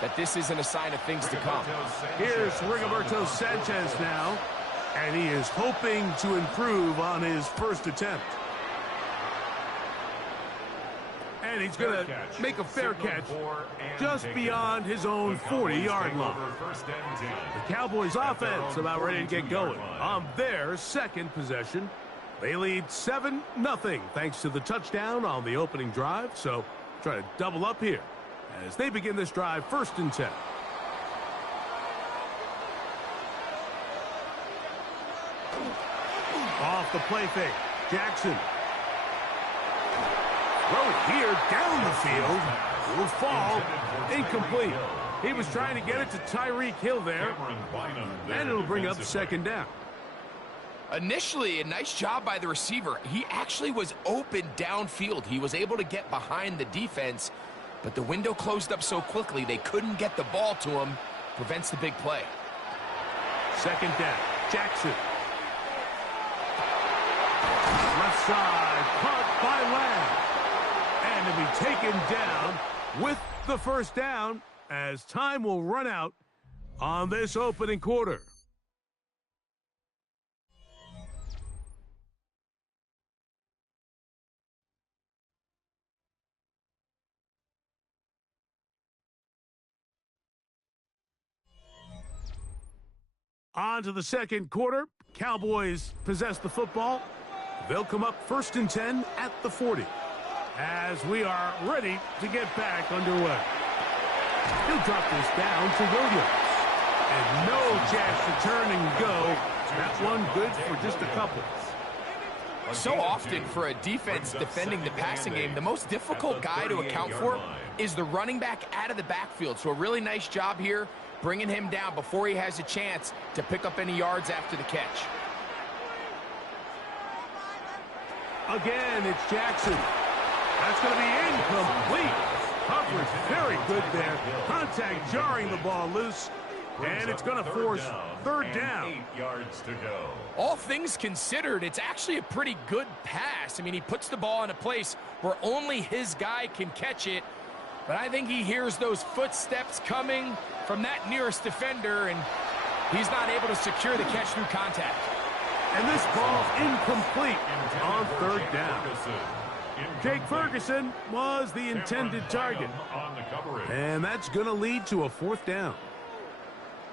that this isn't a sign of things to come. Here's Rigoberto Sanchez now, and he is hoping to improve on his first attempt. And he's going to make a fair catch just beyond his own 40-yard line. The Cowboys offense about ready to get going on their second possession. They lead 7-0 thanks to the touchdown on the opening drive. So try to double up here as they begin this drive 1st and 10. Off the play fake. Jackson. Throw here down the field. Will fall. Incomplete. He was trying to get it to Tyreek Hill there. And it'll bring up 2nd down. Initially, a nice job by the receiver. He actually was open downfield. He was able to get behind the defense, but the window closed up so quickly they couldn't get the ball to him. Prevents the big play. 2nd down. Jackson. Left side. Caught by Lamb. And to be taken down with the 1st down as time will run out on this opening quarter. On to the second quarter. Cowboys possess the football. They'll come up 1st and 10 at the 40. As we are ready to get back underway. He'll drop this down to Williams. And no chance to turn and go. That one good for just a couple. So often for a defense defending the passing game, the most difficult guy to account for is the running back out of the backfield. So a really nice job here, bringing him down before he has a chance to pick up any yards after the catch. Again, it's Jackson. That's going to be incomplete. Coverage very good there. Contact jarring the ball loose. And it's going to force third down. 8 yards to go. All things considered, it's actually a pretty good pass. I mean, he puts the ball in a place where only his guy can catch it. But I think he hears those footsteps coming from that nearest defender, and he's not able to secure the catch through contact. And this ball's incomplete on third down. Jake Ferguson was the intended target. And that's going to lead to a fourth down.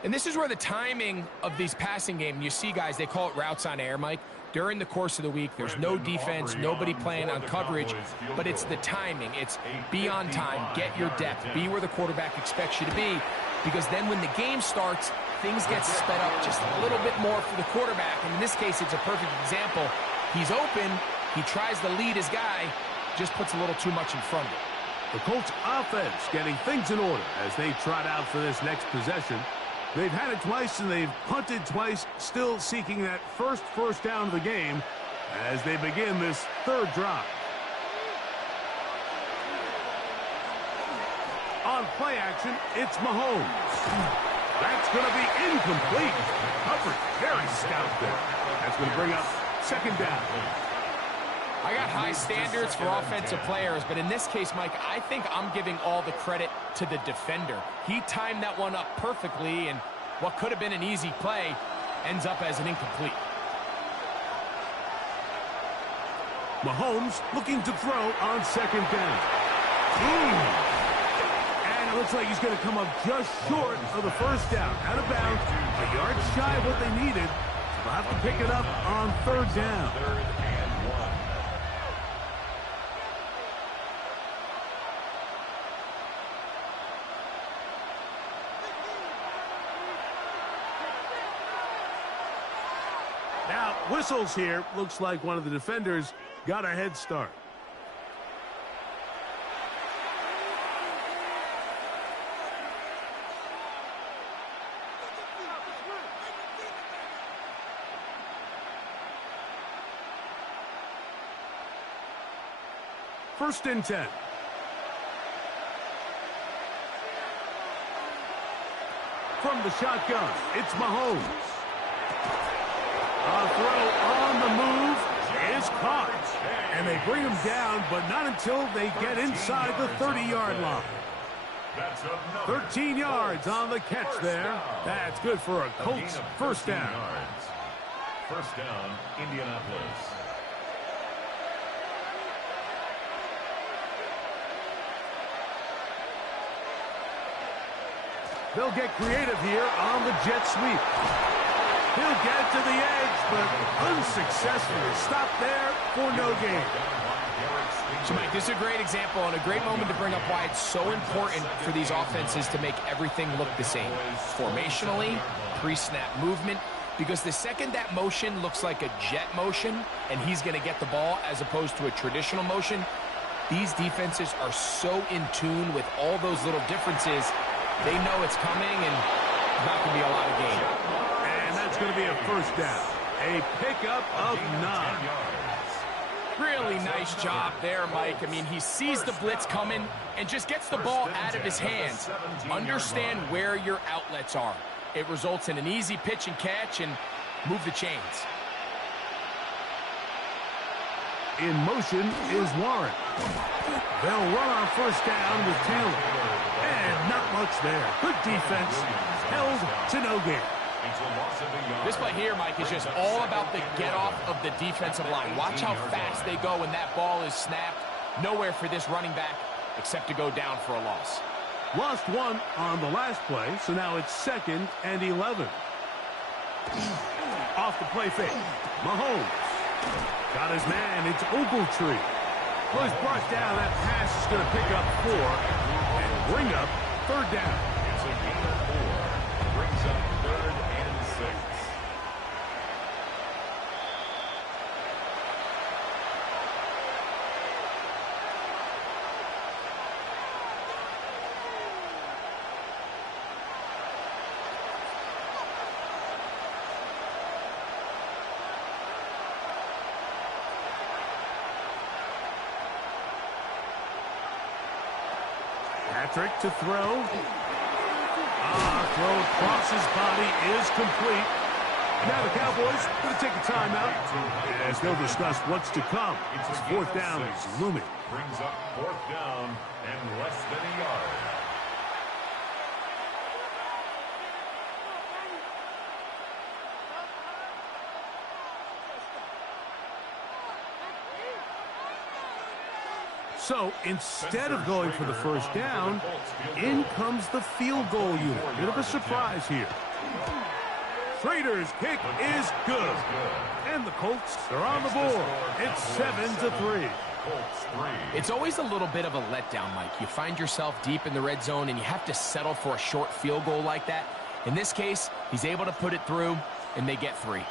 And this is where the timing of these passing game, you see guys, they call it routes on air, Mike. During the course of the week, there's no defense, nobody playing on coverage, but it's the timing. It's be on time, get your depth, be where the quarterback expects you to be, because then when the game starts, things get sped up just a little bit more for the quarterback. And in this case, it's a perfect example. He's open, he tries to lead his guy, just puts a little too much in front of it. The Colts offense getting things in order as they trot out for this next possession. They've had it twice and they've punted twice, still seeking that first down of the game as they begin this third drive. On play action, it's Mahomes. That's going to be incomplete. Coverage very stout there. That's going to bring up second down. I got high standards for offensive players, but in this case, Mike, I think I'm giving all the credit to the defender. He timed that one up perfectly, and what could have been an easy play ends up as an incomplete. Mahomes looking to throw on second down. And it looks like he's going to come up just short of the first down. Out of bounds, a yard shy of what they needed. So they'll have to pick it up on third down. Third and 1. Now, whistles here. Looks like one of the defenders got a head start. First and 10. From the shotgun, it's Mahomes. A throw on the move is caught. And they bring him down, but not until they get inside the 30-yard line. 13 yards on the catch there. That's good for a Colts first down. First down, Indianapolis. They'll get creative here on the jet sweep. He'll get it to the edge, but unsuccessfully stopped there for no gain. So, Mike, this is a great example and a great moment to bring up why it's so important for these offenses to make everything look the same. Formationally, pre-snap movement, because the second that motion looks like a jet motion and he's going to get the ball as opposed to a traditional motion, these defenses are so in tune with all those little differences. They know it's coming, and it's not going to be a lot of gain. And that's going to be a first down. A pickup of 9. Really nice job there, Mike. I mean, he sees the blitz coming and just gets the ball out of his hands. Understand where your outlets are. It results in an easy pitch and catch and move the chains. In motion is Warren. They'll run on first down with Taylor. And not much there. Good defense. Held to no gain. This play here, Mike, is just all about the get-off of the defensive line. Watch how fast they go when that ball is snapped. Nowhere for this running back except to go down for a loss. Lost one on the last play, so now it's 2nd and 11. Off the play fake. Mahomes. Got his man. It's Ogletree. Well, he's brought down. That pass is going to pick up 4 and bring up third down. It's a gain of 4. Brings up 3rd and 6. Patrick to throw. Throw across his body is complete. Now the Cowboys going to take a timeout as they'll discuss what's to come. This fourth down is looming. Brings up fourth down and less than a yard. So instead of going for the first down, in comes the field goal unit. Bit of a surprise here. Schrader's kick is good. And the Colts are on the board. It's 7-3. It's always a little bit of a letdown, Mike. You find yourself deep in the red zone and you have to settle for a short field goal like that. In this case, he's able to put it through and they get 3.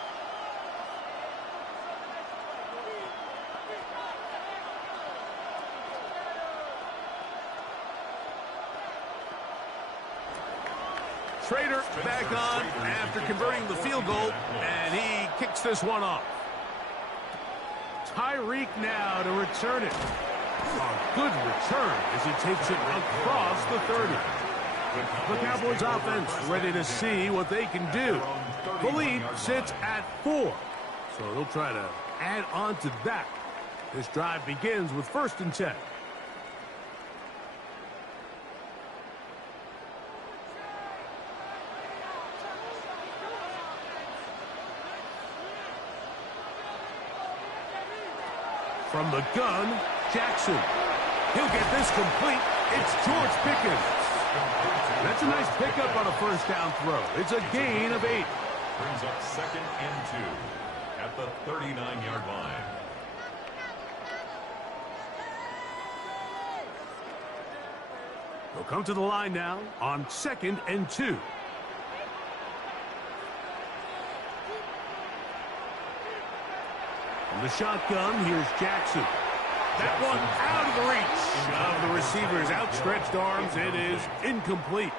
Schrader back on after converting the field goal, and he kicks this one off. Tyreek now to return it. A good return as he takes it across the 30. The Cowboys offense ready to see what they can do. The lead sits at 4, so they'll try to add on to that. This drive begins with 1st and 10. From the gun, Jackson. He'll get this complete. It's George Pickens. That's a nice pickup on a first down throw. It's a gain of 8. Brings up 2nd and 2 at the 39-yard line. They'll come to the line now on 2nd and 2. From the shotgun, here's Jackson. That one out of the reach of the receiver's outstretched arms. It is incomplete.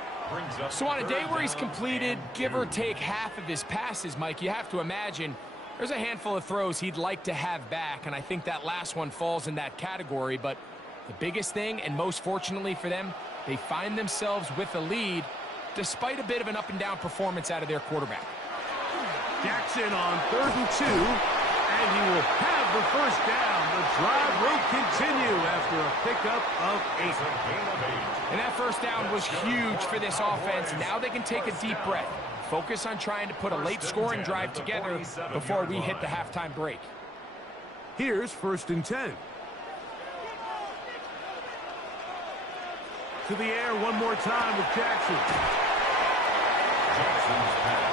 So on a day where he's completed, give or take half of his passes, Mike, you have to imagine there's a handful of throws he'd like to have back, and I think that last one falls in that category. But the biggest thing, and most fortunately for them, they find themselves with a lead despite a bit of an up-and-down performance out of their quarterback. Jackson on 3rd and 2. And he will have the first down. The drive will continue after a pickup of 8. And that first down was huge for this offense. Now they can take a deep breath. Focus on trying to put a late scoring drive together before we hit the halftime break. Here's 1st and 10. To the air one more time with Jackson. Jackson's pass.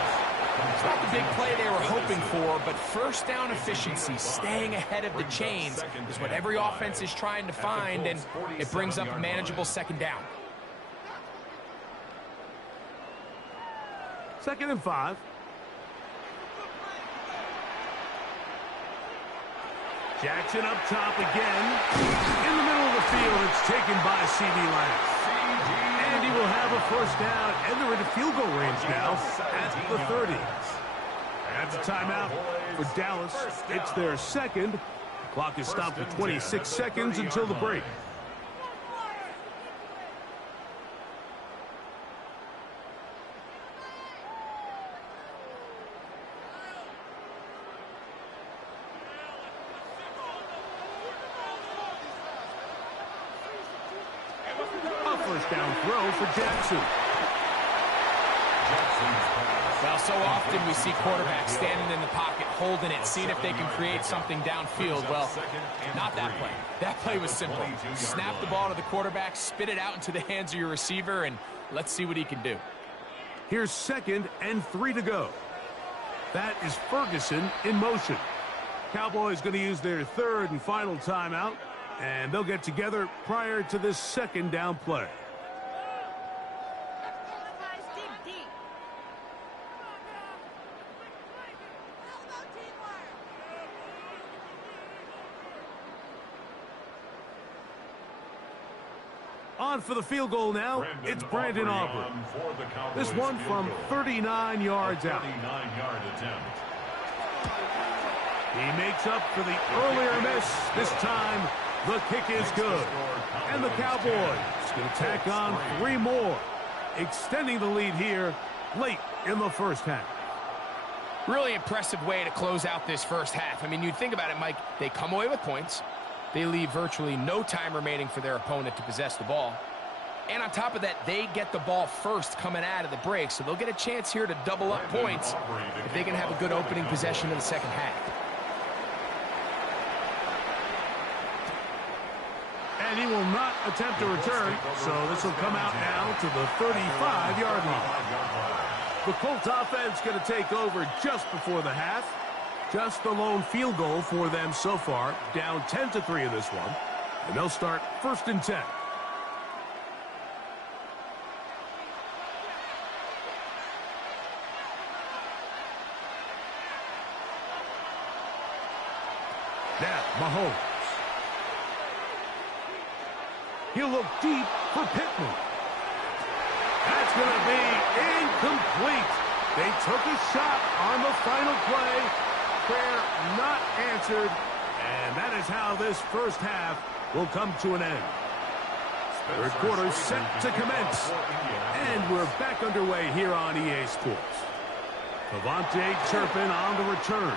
It's not the big play they were hoping for, but first down efficiency, staying ahead of the chains, is what every offense is trying to find, and it brings up a manageable 2nd down. 2nd and 5. Jackson up top again. In the middle of the field, it's taken by CeeDee Lamb. And he will have a first down, and they're into field goal range now at the 30. That's a timeout for Dallas. It's their 2nd. The clock is stopped for 26 seconds until the break. A first down throw for Jackson. Well, so often we see quarterbacks standing in the pocket, holding it, seeing if they can create something downfield. Well, not that play. That play was simple. Snap the ball to the quarterback, spit it out into the hands of your receiver, and let's see what he can do. Here's 2nd and 3 to go. That is Ferguson in motion. Cowboys going to use their 3rd and final timeout, and they'll get together prior to this 2nd down play. On for the field goal now, it's Brandon Aubrey. This one from 39 yards out. He makes up for the earlier miss. This time, the kick is good. And the Cowboys going to tack on 3 more, extending the lead here late in the first half. Really impressive way to close out this first half. I mean, you think about it, Mike, they come away with points. They leave virtually no time remaining for their opponent to possess the ball. And on top of that, they get the ball first coming out of the break, so they'll get a chance here to double up points if they can have a good opening possession in the second half. And he will not attempt to return, so this will come out now to the 35-yard line. The Colts offense going to take over just before the half. Just the lone field goal for them so far, down 10-3 in this one. And they'll start 1st and 10. Now, Mahomes. He'll look deep for Pittman. That's going to be incomplete. They took a shot on the final play. Prayer not answered. And that is how this first half will come to an end. Third quarter set to commence. And we're back underway here on EA Sports. Devontae Turpin on the return.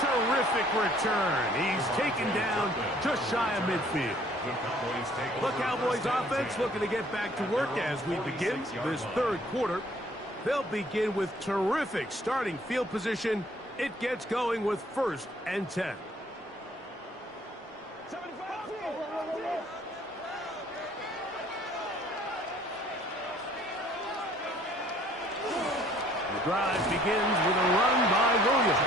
Terrific return. He's taken down just shy of midfield. The Cowboys offense looking to get back to work as we begin this third quarter. They'll begin with terrific starting field position. It gets going with 1st and 10. The drive begins with a run by Williams.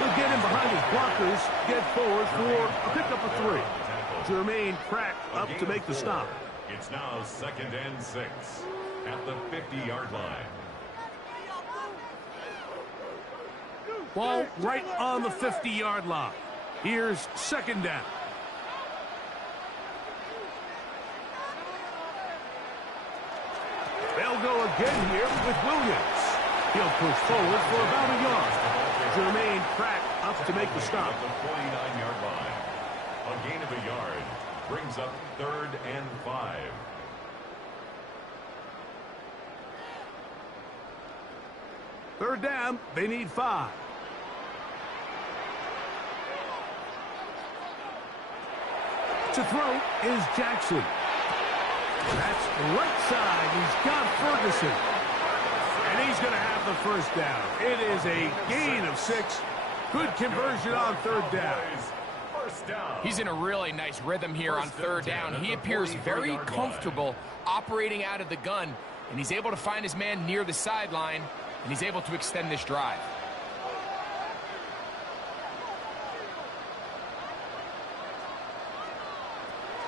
He'll get in behind his blockers, get forward for a pickup of 3. Jermaine Pratt up to make the stop. It's now 2nd and 6 at the 50-yard line. Ball right on the 50-yard line. Here's 2nd down. They'll go again here with Williams. He'll push forward for about a yard. Jermaine Pratt up to make the stop. At the 49-yard line. A gain of a yard brings up 3rd and 5. Third down, they need 5. To throw is Jackson. That's right side. He's got Ferguson. And he's going to have the first down. It is a gain of 6. Good conversion on 3rd down. He's in a really nice rhythm here on 3rd down. He appears very comfortable operating out of the gun, and he's able to find his man near the sideline, and he's able to extend this drive.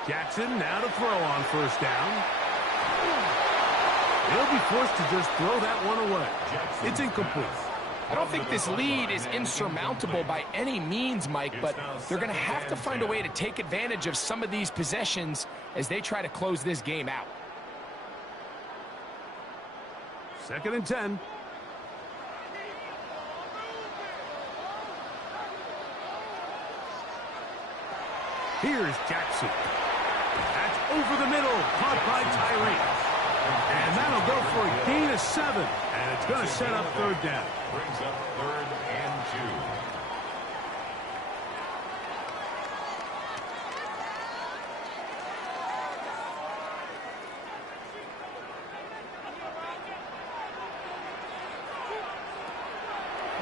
Jackson now to throw on 1st down. They'll be forced to just throw that one away. It's incomplete. I don't think this lead is insurmountable by any means, Mike, but they're going to have to find a way to take advantage of some of these possessions as they try to close this game out. 2nd and 10. Here's Jackson. That's over the middle, caught by Tyree. And that'll go for a gain of 7. And it's going to set up 3rd down. Brings up 3rd and 2.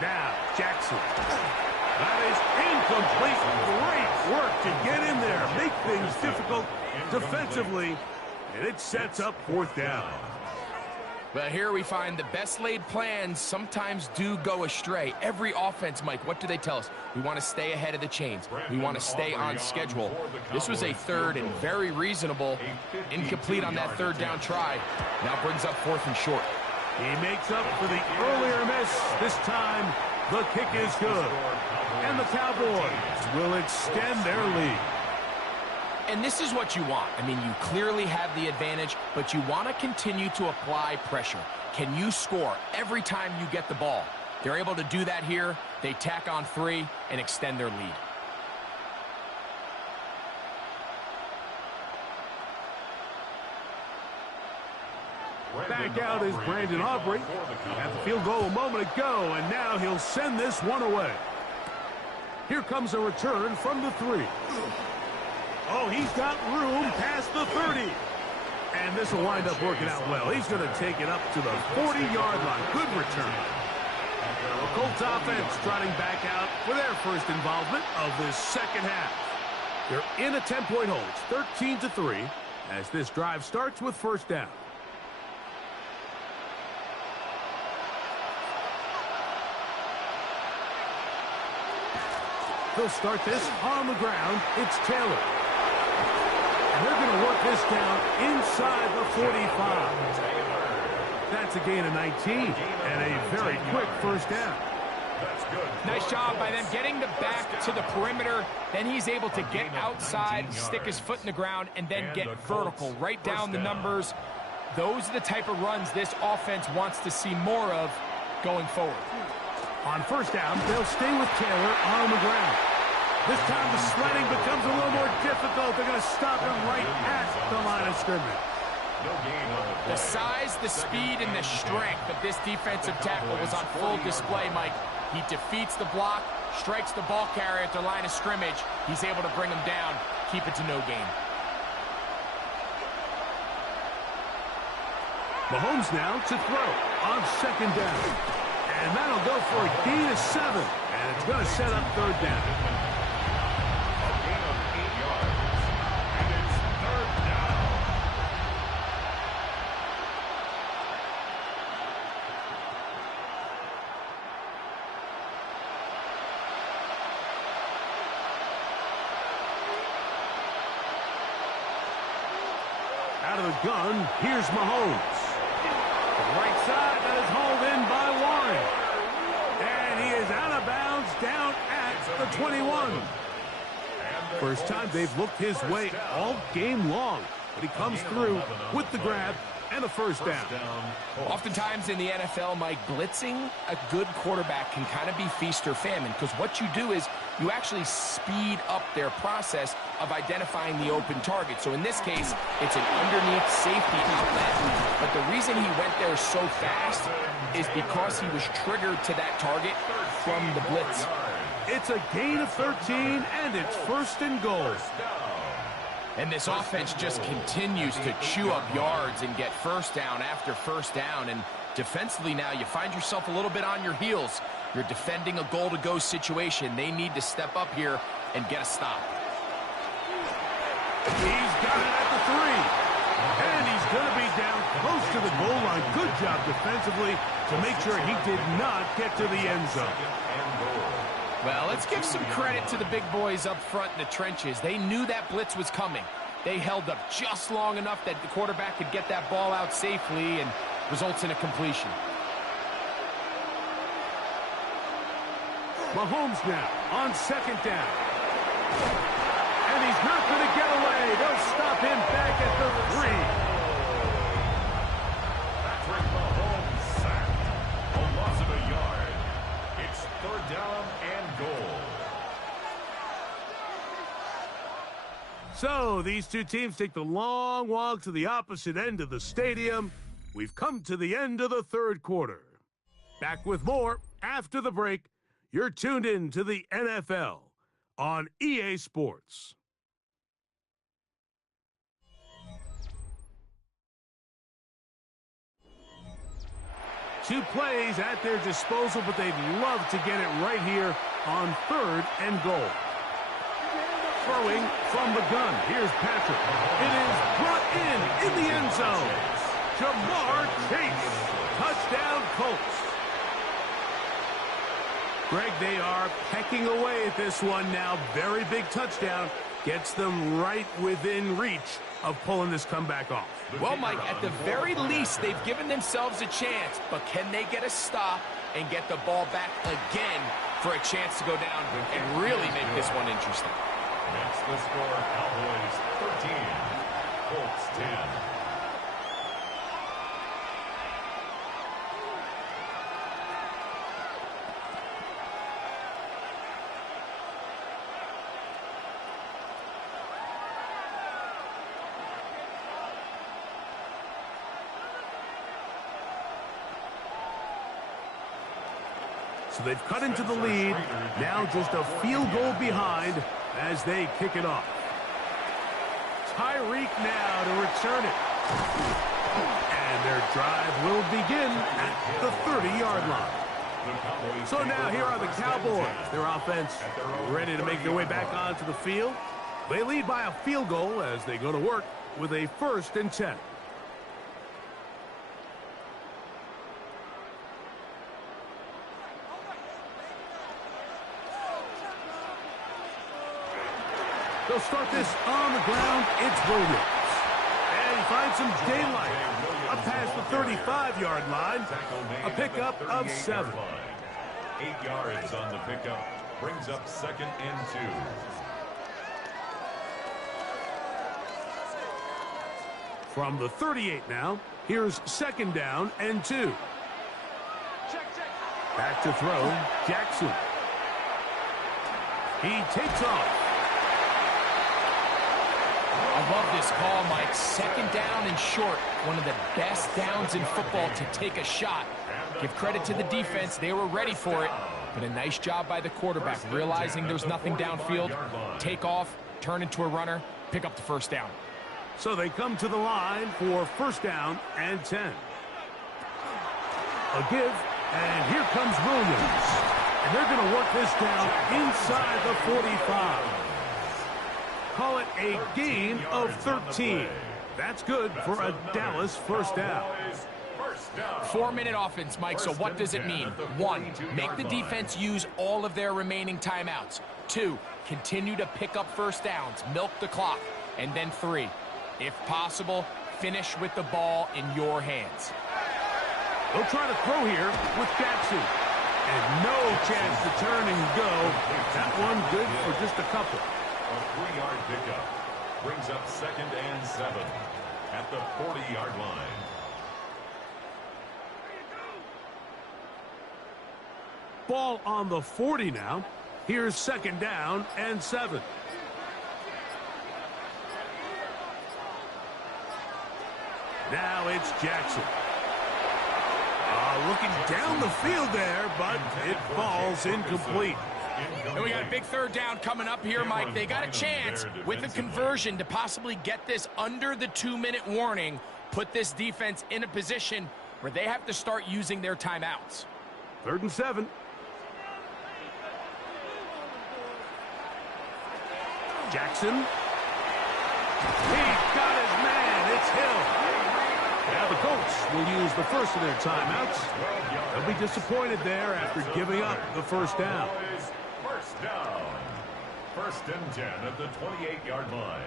Now, Jackson. That is incomplete. Great work to get in there. Make things difficult defensively. And it sets up 4th down. But here we find the best laid plans sometimes do go astray. Every offense, Mike, what do they tell us? We want to stay ahead of the chains. We want to stay on schedule. This was a 3rd and very reasonable. Incomplete on that 3rd down try. Now brings up 4th and short. He makes up for the earlier miss. This time, the kick is good. And the Cowboys will extend their lead. And this is what you want. I mean, you clearly have the advantage, but you want to continue to apply pressure. Can you score every time you get the ball? They're able to do that here. They tack on 3 and extend their lead. Back out is Brandon Aubrey. Had the field goal a moment ago, and now he'll send this one away. Here comes a return from the 3. Oh, he's got room past the 30. And this will wind up working out well. He's going to take it up to the 40-yard line. Good return. The Colts offense trotting back out for their first involvement of this second half. They're in a 10-point hole. It's 13-3 as this drive starts with first down. They'll start this on the ground. It's Taylor. And they're going to work this down inside the 45. That's a gain of 19 and a very quick first down. Nice job by them getting the back to the perimeter. Then he's able to get outside, stick his foot in the ground, and then get vertical. Right down the numbers. Those are the type of runs this offense wants to see more of going forward. On first down, they'll stay with Taylor on the ground. This time the sledding becomes a little more difficult. They're going to stop him right at the line of scrimmage. The size, the speed, and the strength of this defensive tackle was on full display, Mike. He defeats the block, strikes the ball carrier at the line of scrimmage. He's able to bring him down, keep it to no gain. Mahomes now to throw on second down. And that'll go for a gain of 7. And it's going to set up third down. A gain of 8 yards. And it's third down. Out of the gun, here's Mahomes. Right side, that is hauled in by Warren. And he is out of bounds down at the 21. First time they've looked his way all game long. But he comes through with the grab and a first down. Oftentimes in the NFL, Mike, blitzing a good quarterback can kind of be feast or famine, because what you do is you actually speed up their process of identifying the open target. So in this case, it's an underneath safety outlet. But the reason he went there so fast is because he was triggered to that target from the blitz. It's a gain of 13, and it's first and goal. And this offense just continues to chew up yards and get first down after first down. And defensively now, you find yourself a little bit on your heels. You're defending a goal-to-go situation. They need to step up here and get a stop. He's got it at the 3. And he's going to be down close to the goal line. Good job defensively to make sure he did not get to the end zone. Well, let's give some credit to the big boys up front in the trenches. They knew that blitz was coming. They held up just long enough that the quarterback could get that ball out safely, and results in a completion. Mahomes now on second down. And he's not going to get away. They'll stop him back at the 3. Patrick Mahomes sacked. A loss of a yard. It's third down and goal. So these two teams take the long walk to the opposite end of the stadium. We've come to the end of the third quarter. Back with more after the break. You're tuned in to the NFL on EA Sports. Two plays at their disposal, but they'd love to get it right here on third and goal. Throwing from the gun. Here's Patrick. It is brought in the end zone. Ja'Marr Chase. Touchdown, Colts. Greg, they are pecking away at this one now. Very big touchdown. Gets them right within reach of pulling this comeback off. Well, Mike, at the very least, they've given themselves a chance, but can they get a stop and get the ball back again for a chance to go down and really make this one interesting? That's the score. Cowboys 13, Colts 10. So they've cut into the lead. Now just a field goal behind as they kick it off. Tyreek now to return it. And their drive will begin at the 30-yard line. So now here are the Cowboys. Their offense ready to make their way back onto the field. They lead by a field goal as they go to work with a 1st and 10. They'll start this on the ground. It's Williams. And he finds some daylight up past the 35-yard line. A pickup of 7. 8 yards on the pickup. Brings up 2nd and 2. From the 38 now, here's 2nd down and 2. Back to throw, Jackson. He takes off. I love this call, Mike. 2nd down and short. One of the best downs in football to take a shot. Give credit to the defense. They were ready for it. But a nice job by the quarterback, realizing there's nothing downfield. Take off, turn into a runner, pick up the 1st down. So they come to the line for 1st down and 10. A give, and here comes Williams. And they're going to work this down inside the 45. Call it a gain of 13. That's good for a Dallas 1st down. 4-minute offense, Mike, so what does it mean? 1, make the defense use all of their remaining timeouts. 2, continue to pick up 1st downs, milk the clock. And then 3, if possible, finish with the ball in your hands. They'll try to throw here with Jackson. And no chance to turn and go. That one good for just a couple. A 3-yard pickup brings up 2nd and 7 at the 40-yard line. Ball on the 40 now. Here's 2nd down and 7. Now it's Jackson. Looking down the field there, but it falls incomplete. And we got a big 3rd down coming up here, Mike. They got a chance with a conversion to possibly get this under the 2-minute warning, put this defense in a position where they have to start using their timeouts. 3rd and 7. Jackson. He got his man. It's Hill. Now the Colts will use the 1st of their timeouts. They'll be disappointed there after giving up the 1st down. 1st down. 1st and 10 at the 28-yard line.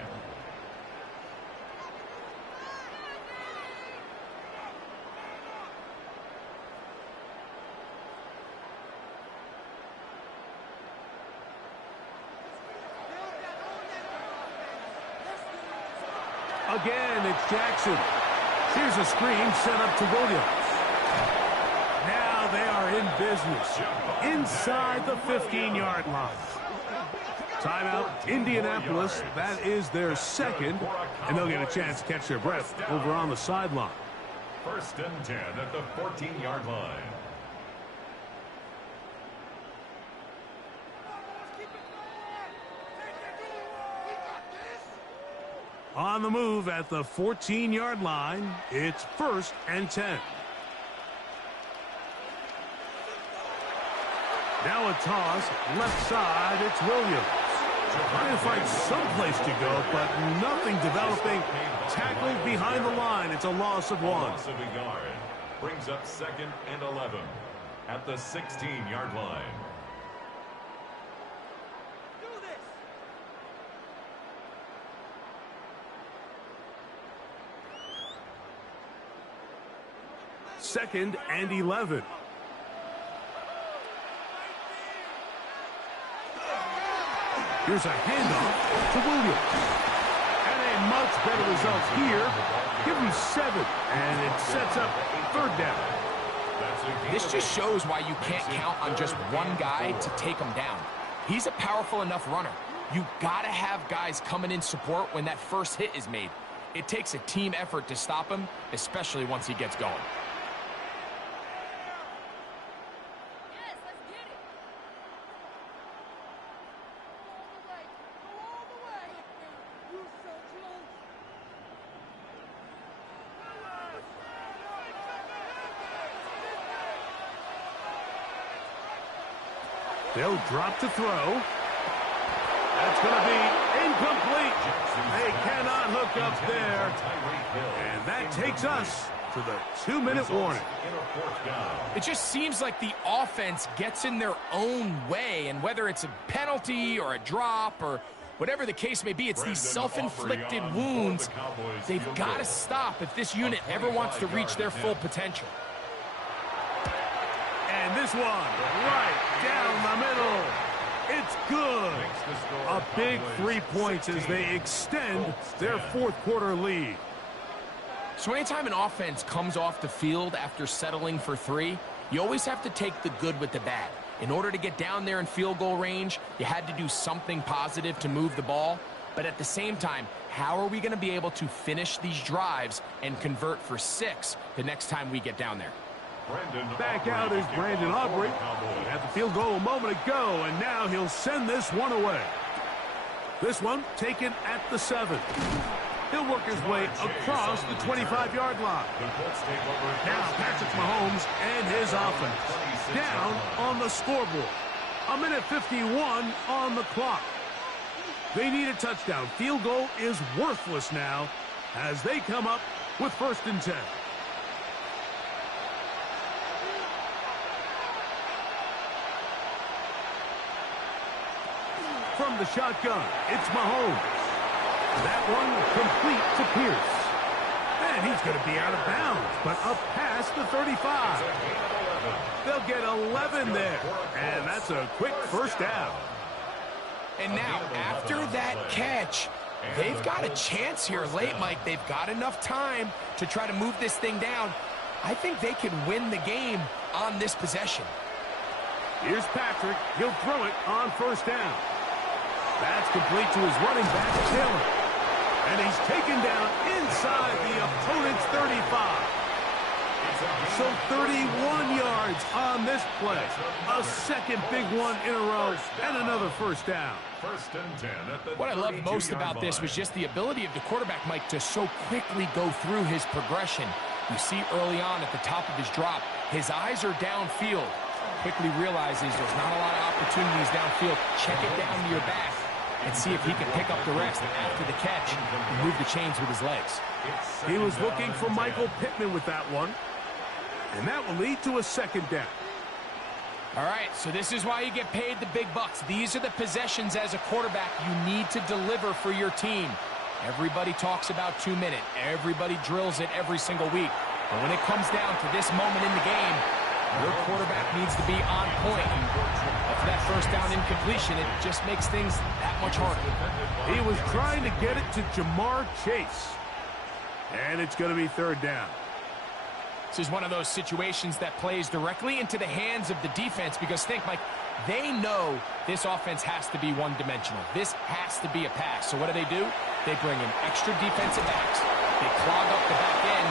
Again, it's Jackson. Here's a screen set up to Williams. Now they are in business inside the 15-yard line. Timeout, Indianapolis. That is their 2nd, and they'll get a chance to catch their breath over on the sideline. 1st and 10 at the 14-yard line. On the move at the 14-yard line, it's 1st and 10. Now a toss, left side, it's Williams. Trying to find someplace to go, but nothing developing. Tackled behind the line. It's a loss of 1. Loss of a yard. Brings up 2nd and 11 at the 16-yard line. Second and 11. Here's a handoff to Williams. And a much better result here. Give him 7. And it sets up 3rd down. This just shows why you can't count on just one guy to take him down. He's a powerful enough runner. You got to have guys coming in support when that first hit is made. It takes a team effort to stop him, especially once he gets going. Yes, let's get it. They'll drop to throw. That's going to be incomplete. They cannot hook up there. And that takes us to the 2-minute warning. It just seems like the offense gets in their own way, and whether it's a penalty or a drop or whatever the case may be, it's these self-inflicted wounds. They've got to stop if this unit ever wants to reach their full potential. And this one, right down the middle. It's good. A big 3 points as they extend their fourth quarter lead. So anytime an offense comes off the field after settling for 3, you always have to take the good with the bad. In order to get down there in field goal range, you had to do something positive to move the ball. But at the same time, how are we going to be able to finish these drives and convert for 6 the next time we get down there? Back out is Brandon Aubrey. He had the field goal a moment ago, and now he'll send this one away. This one taken at the 7. He'll work his way across the 25-yard line. Now Patrick Mahomes and his offense down on the scoreboard. 1:51 on the clock. They need a touchdown. Field goal is worthless now as they come up with 1st and 10. From the shotgun, it's Mahomes. That one complete to Pierce. And he's going to be out of bounds, but up past the 35. They'll get 11 there, and that's a quick 1st down. And now, after that catch, they've got a chance here late, Mike. They've got enough time to try to move this thing down. I think they can win the game on this possession. Here's Patrick. He'll throw it on 1st down. That's complete to his running back, Taylor. And he's taken down inside the opponent's 35. So 31 yards on this play. A second big one in a row and another 1st down. 1st and 10 at the What I loved most about this was just the ability of the quarterback, Mike, to so quickly go through his progression. You see early on at the top of his drop, his eyes are downfield. Quickly realizes there's not a lot of opportunities downfield. Check it down to your back and see if he can pick up the rest after the catch and move the chains with his legs. He was looking for Michael Pittman with that one. And that will lead to a 2nd down. All right, so this is why you get paid the big bucks. These are the possessions as a quarterback you need to deliver for your team. Everybody talks about 2-minute. Everybody drills it every single week. But when it comes down to this moment in the game, your quarterback needs to be on point. But for that 1st down incompletion, it just makes things that much harder. He was trying to get it to Jamar Chase. And it's going to be 3rd down. This is one of those situations that plays directly into the hands of the defense because think, Mike, they know this offense has to be one-dimensional. This has to be a pass. So what do? They bring in extra defensive backs. They clog up the back end.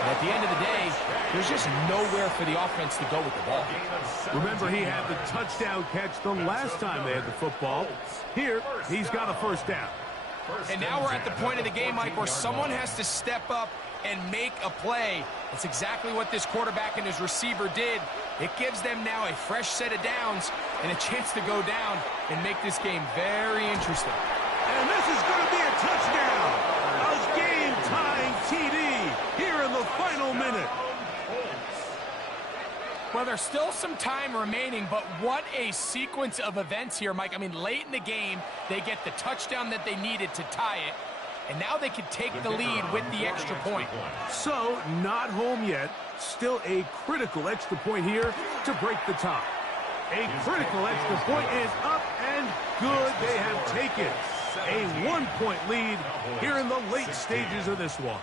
And at the end of the day, there's just nowhere for the offense to go with the ball. Remember, he had the touchdown catch the last time they had the football. Here, he's got a 1st down. And now we're at the point of the game, Mike, where someone has to step up and make a play. That's exactly what this quarterback and his receiver did. It gives them now a fresh set of downs and a chance to go down and make this game very interesting. And this is going to be a touchdown. A game-tying TD here in the final minute. Well, there's still some time remaining, but what a sequence of events here, Mike. I mean, late in the game, they get the touchdown that they needed to tie it, and now they can take the lead with the extra point. So, not home yet. Still a critical extra point here to break the tie. A critical extra point is up and good. They have taken a 1-point lead here in the late stages of this one.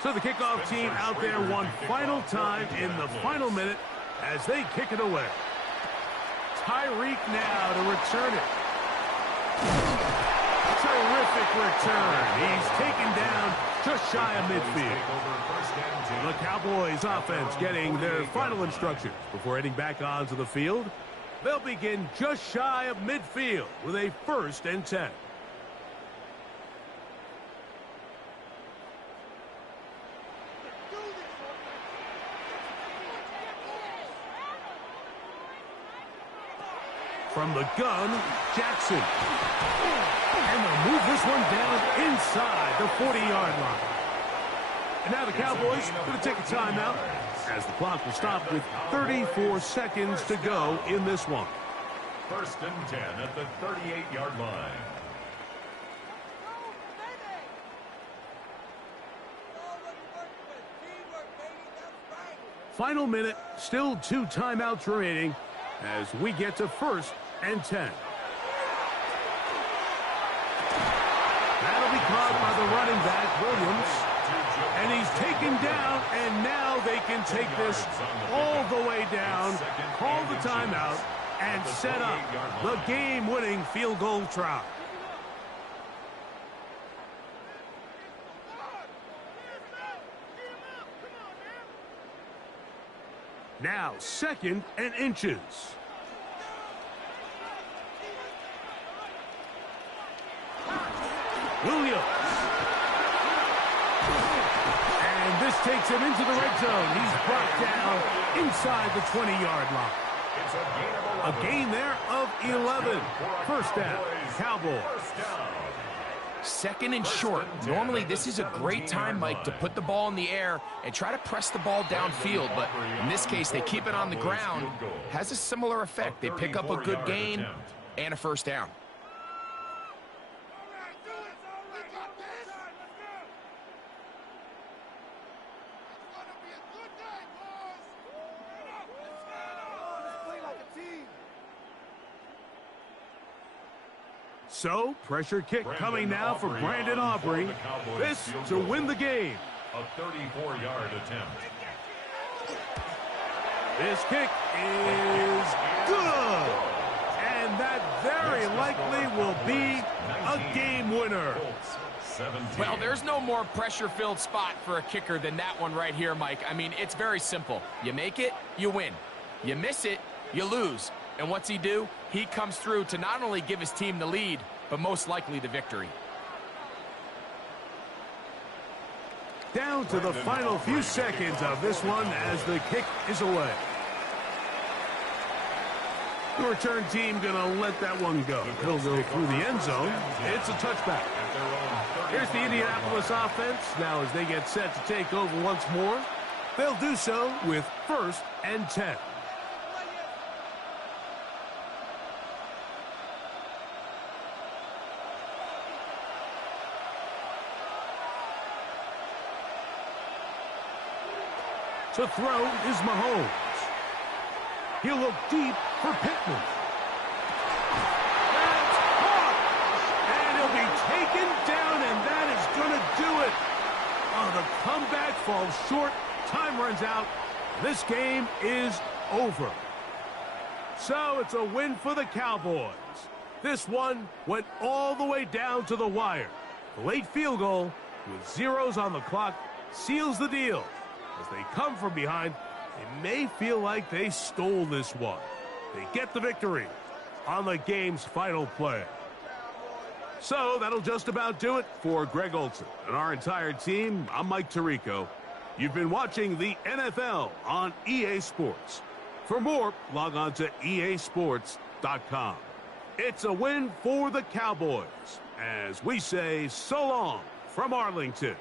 So the kickoff team out there one final time in the final minute as they kick it away. Tyreek now to return it. Terrific return. He's taken down just shy of midfield. The Cowboys offense getting their final instructions before heading back onto the field. They'll begin just shy of midfield with a 1st and 10. From the gun, Jackson. And they'll move this one down inside the 40-yard line. And now the Cowboys are going to take a timeout as the clock will stop with 34 seconds to go in this one. 1st and 10 at the 38-yard line. Final minute, still 2 timeouts remaining as we get to 1st and 10. That'll be caught by the running back, Williams. And he's taken down, and now they can take this all the way down, call the timeout, and set up the game-winning field goal try. Now, 2nd and inches. Williams. And this takes him into the red zone. He's brought down inside the 20-yard line. A gain there of 11. 1st down, Cowboys. 2nd and short. Normally, this is a great time, Mike, to put the ball in the air and try to press the ball downfield. But in this case, they keep it on the ground. Has a similar effect. They pick up a good gain and a 1st down. So, pressure kick coming now for Brandon Aubrey. This to win the game. A 34-yard attempt. This kick is good. And that very likely will be a game winner. Well, there's no more pressure-filled spot for a kicker than that one right here, Mike. I mean, it's very simple. You make it, you win. You miss it, you lose. And what's he do? He comes through to not only give his team the lead, but most likely the victory. Down to the final few seconds of this one as the kick is away. The return team going to let that one go. He'll go through the end zone. It's a touchback. Here's the Indianapolis offense. Now as they get set to take over once more, they'll do so with 1st and 10. To throw is Mahomes. He'll look deep for Pittman. That's caught! And he'll be taken down, and that is going to do it. Oh, the comeback falls short. Time runs out. This game is over. So it's a win for the Cowboys. This one went all the way down to the wire. The late field goal with zeros on the clock seals the deal. As they come from behind, they may feel like they stole this one. They get the victory on the game's final play. So that'll just about do it for Greg Olsen and our entire team. I'm Mike Tirico. You've been watching the NFL on EA Sports. For more, log on to easports.com. It's a win for the Cowboys as we say so long from Arlington.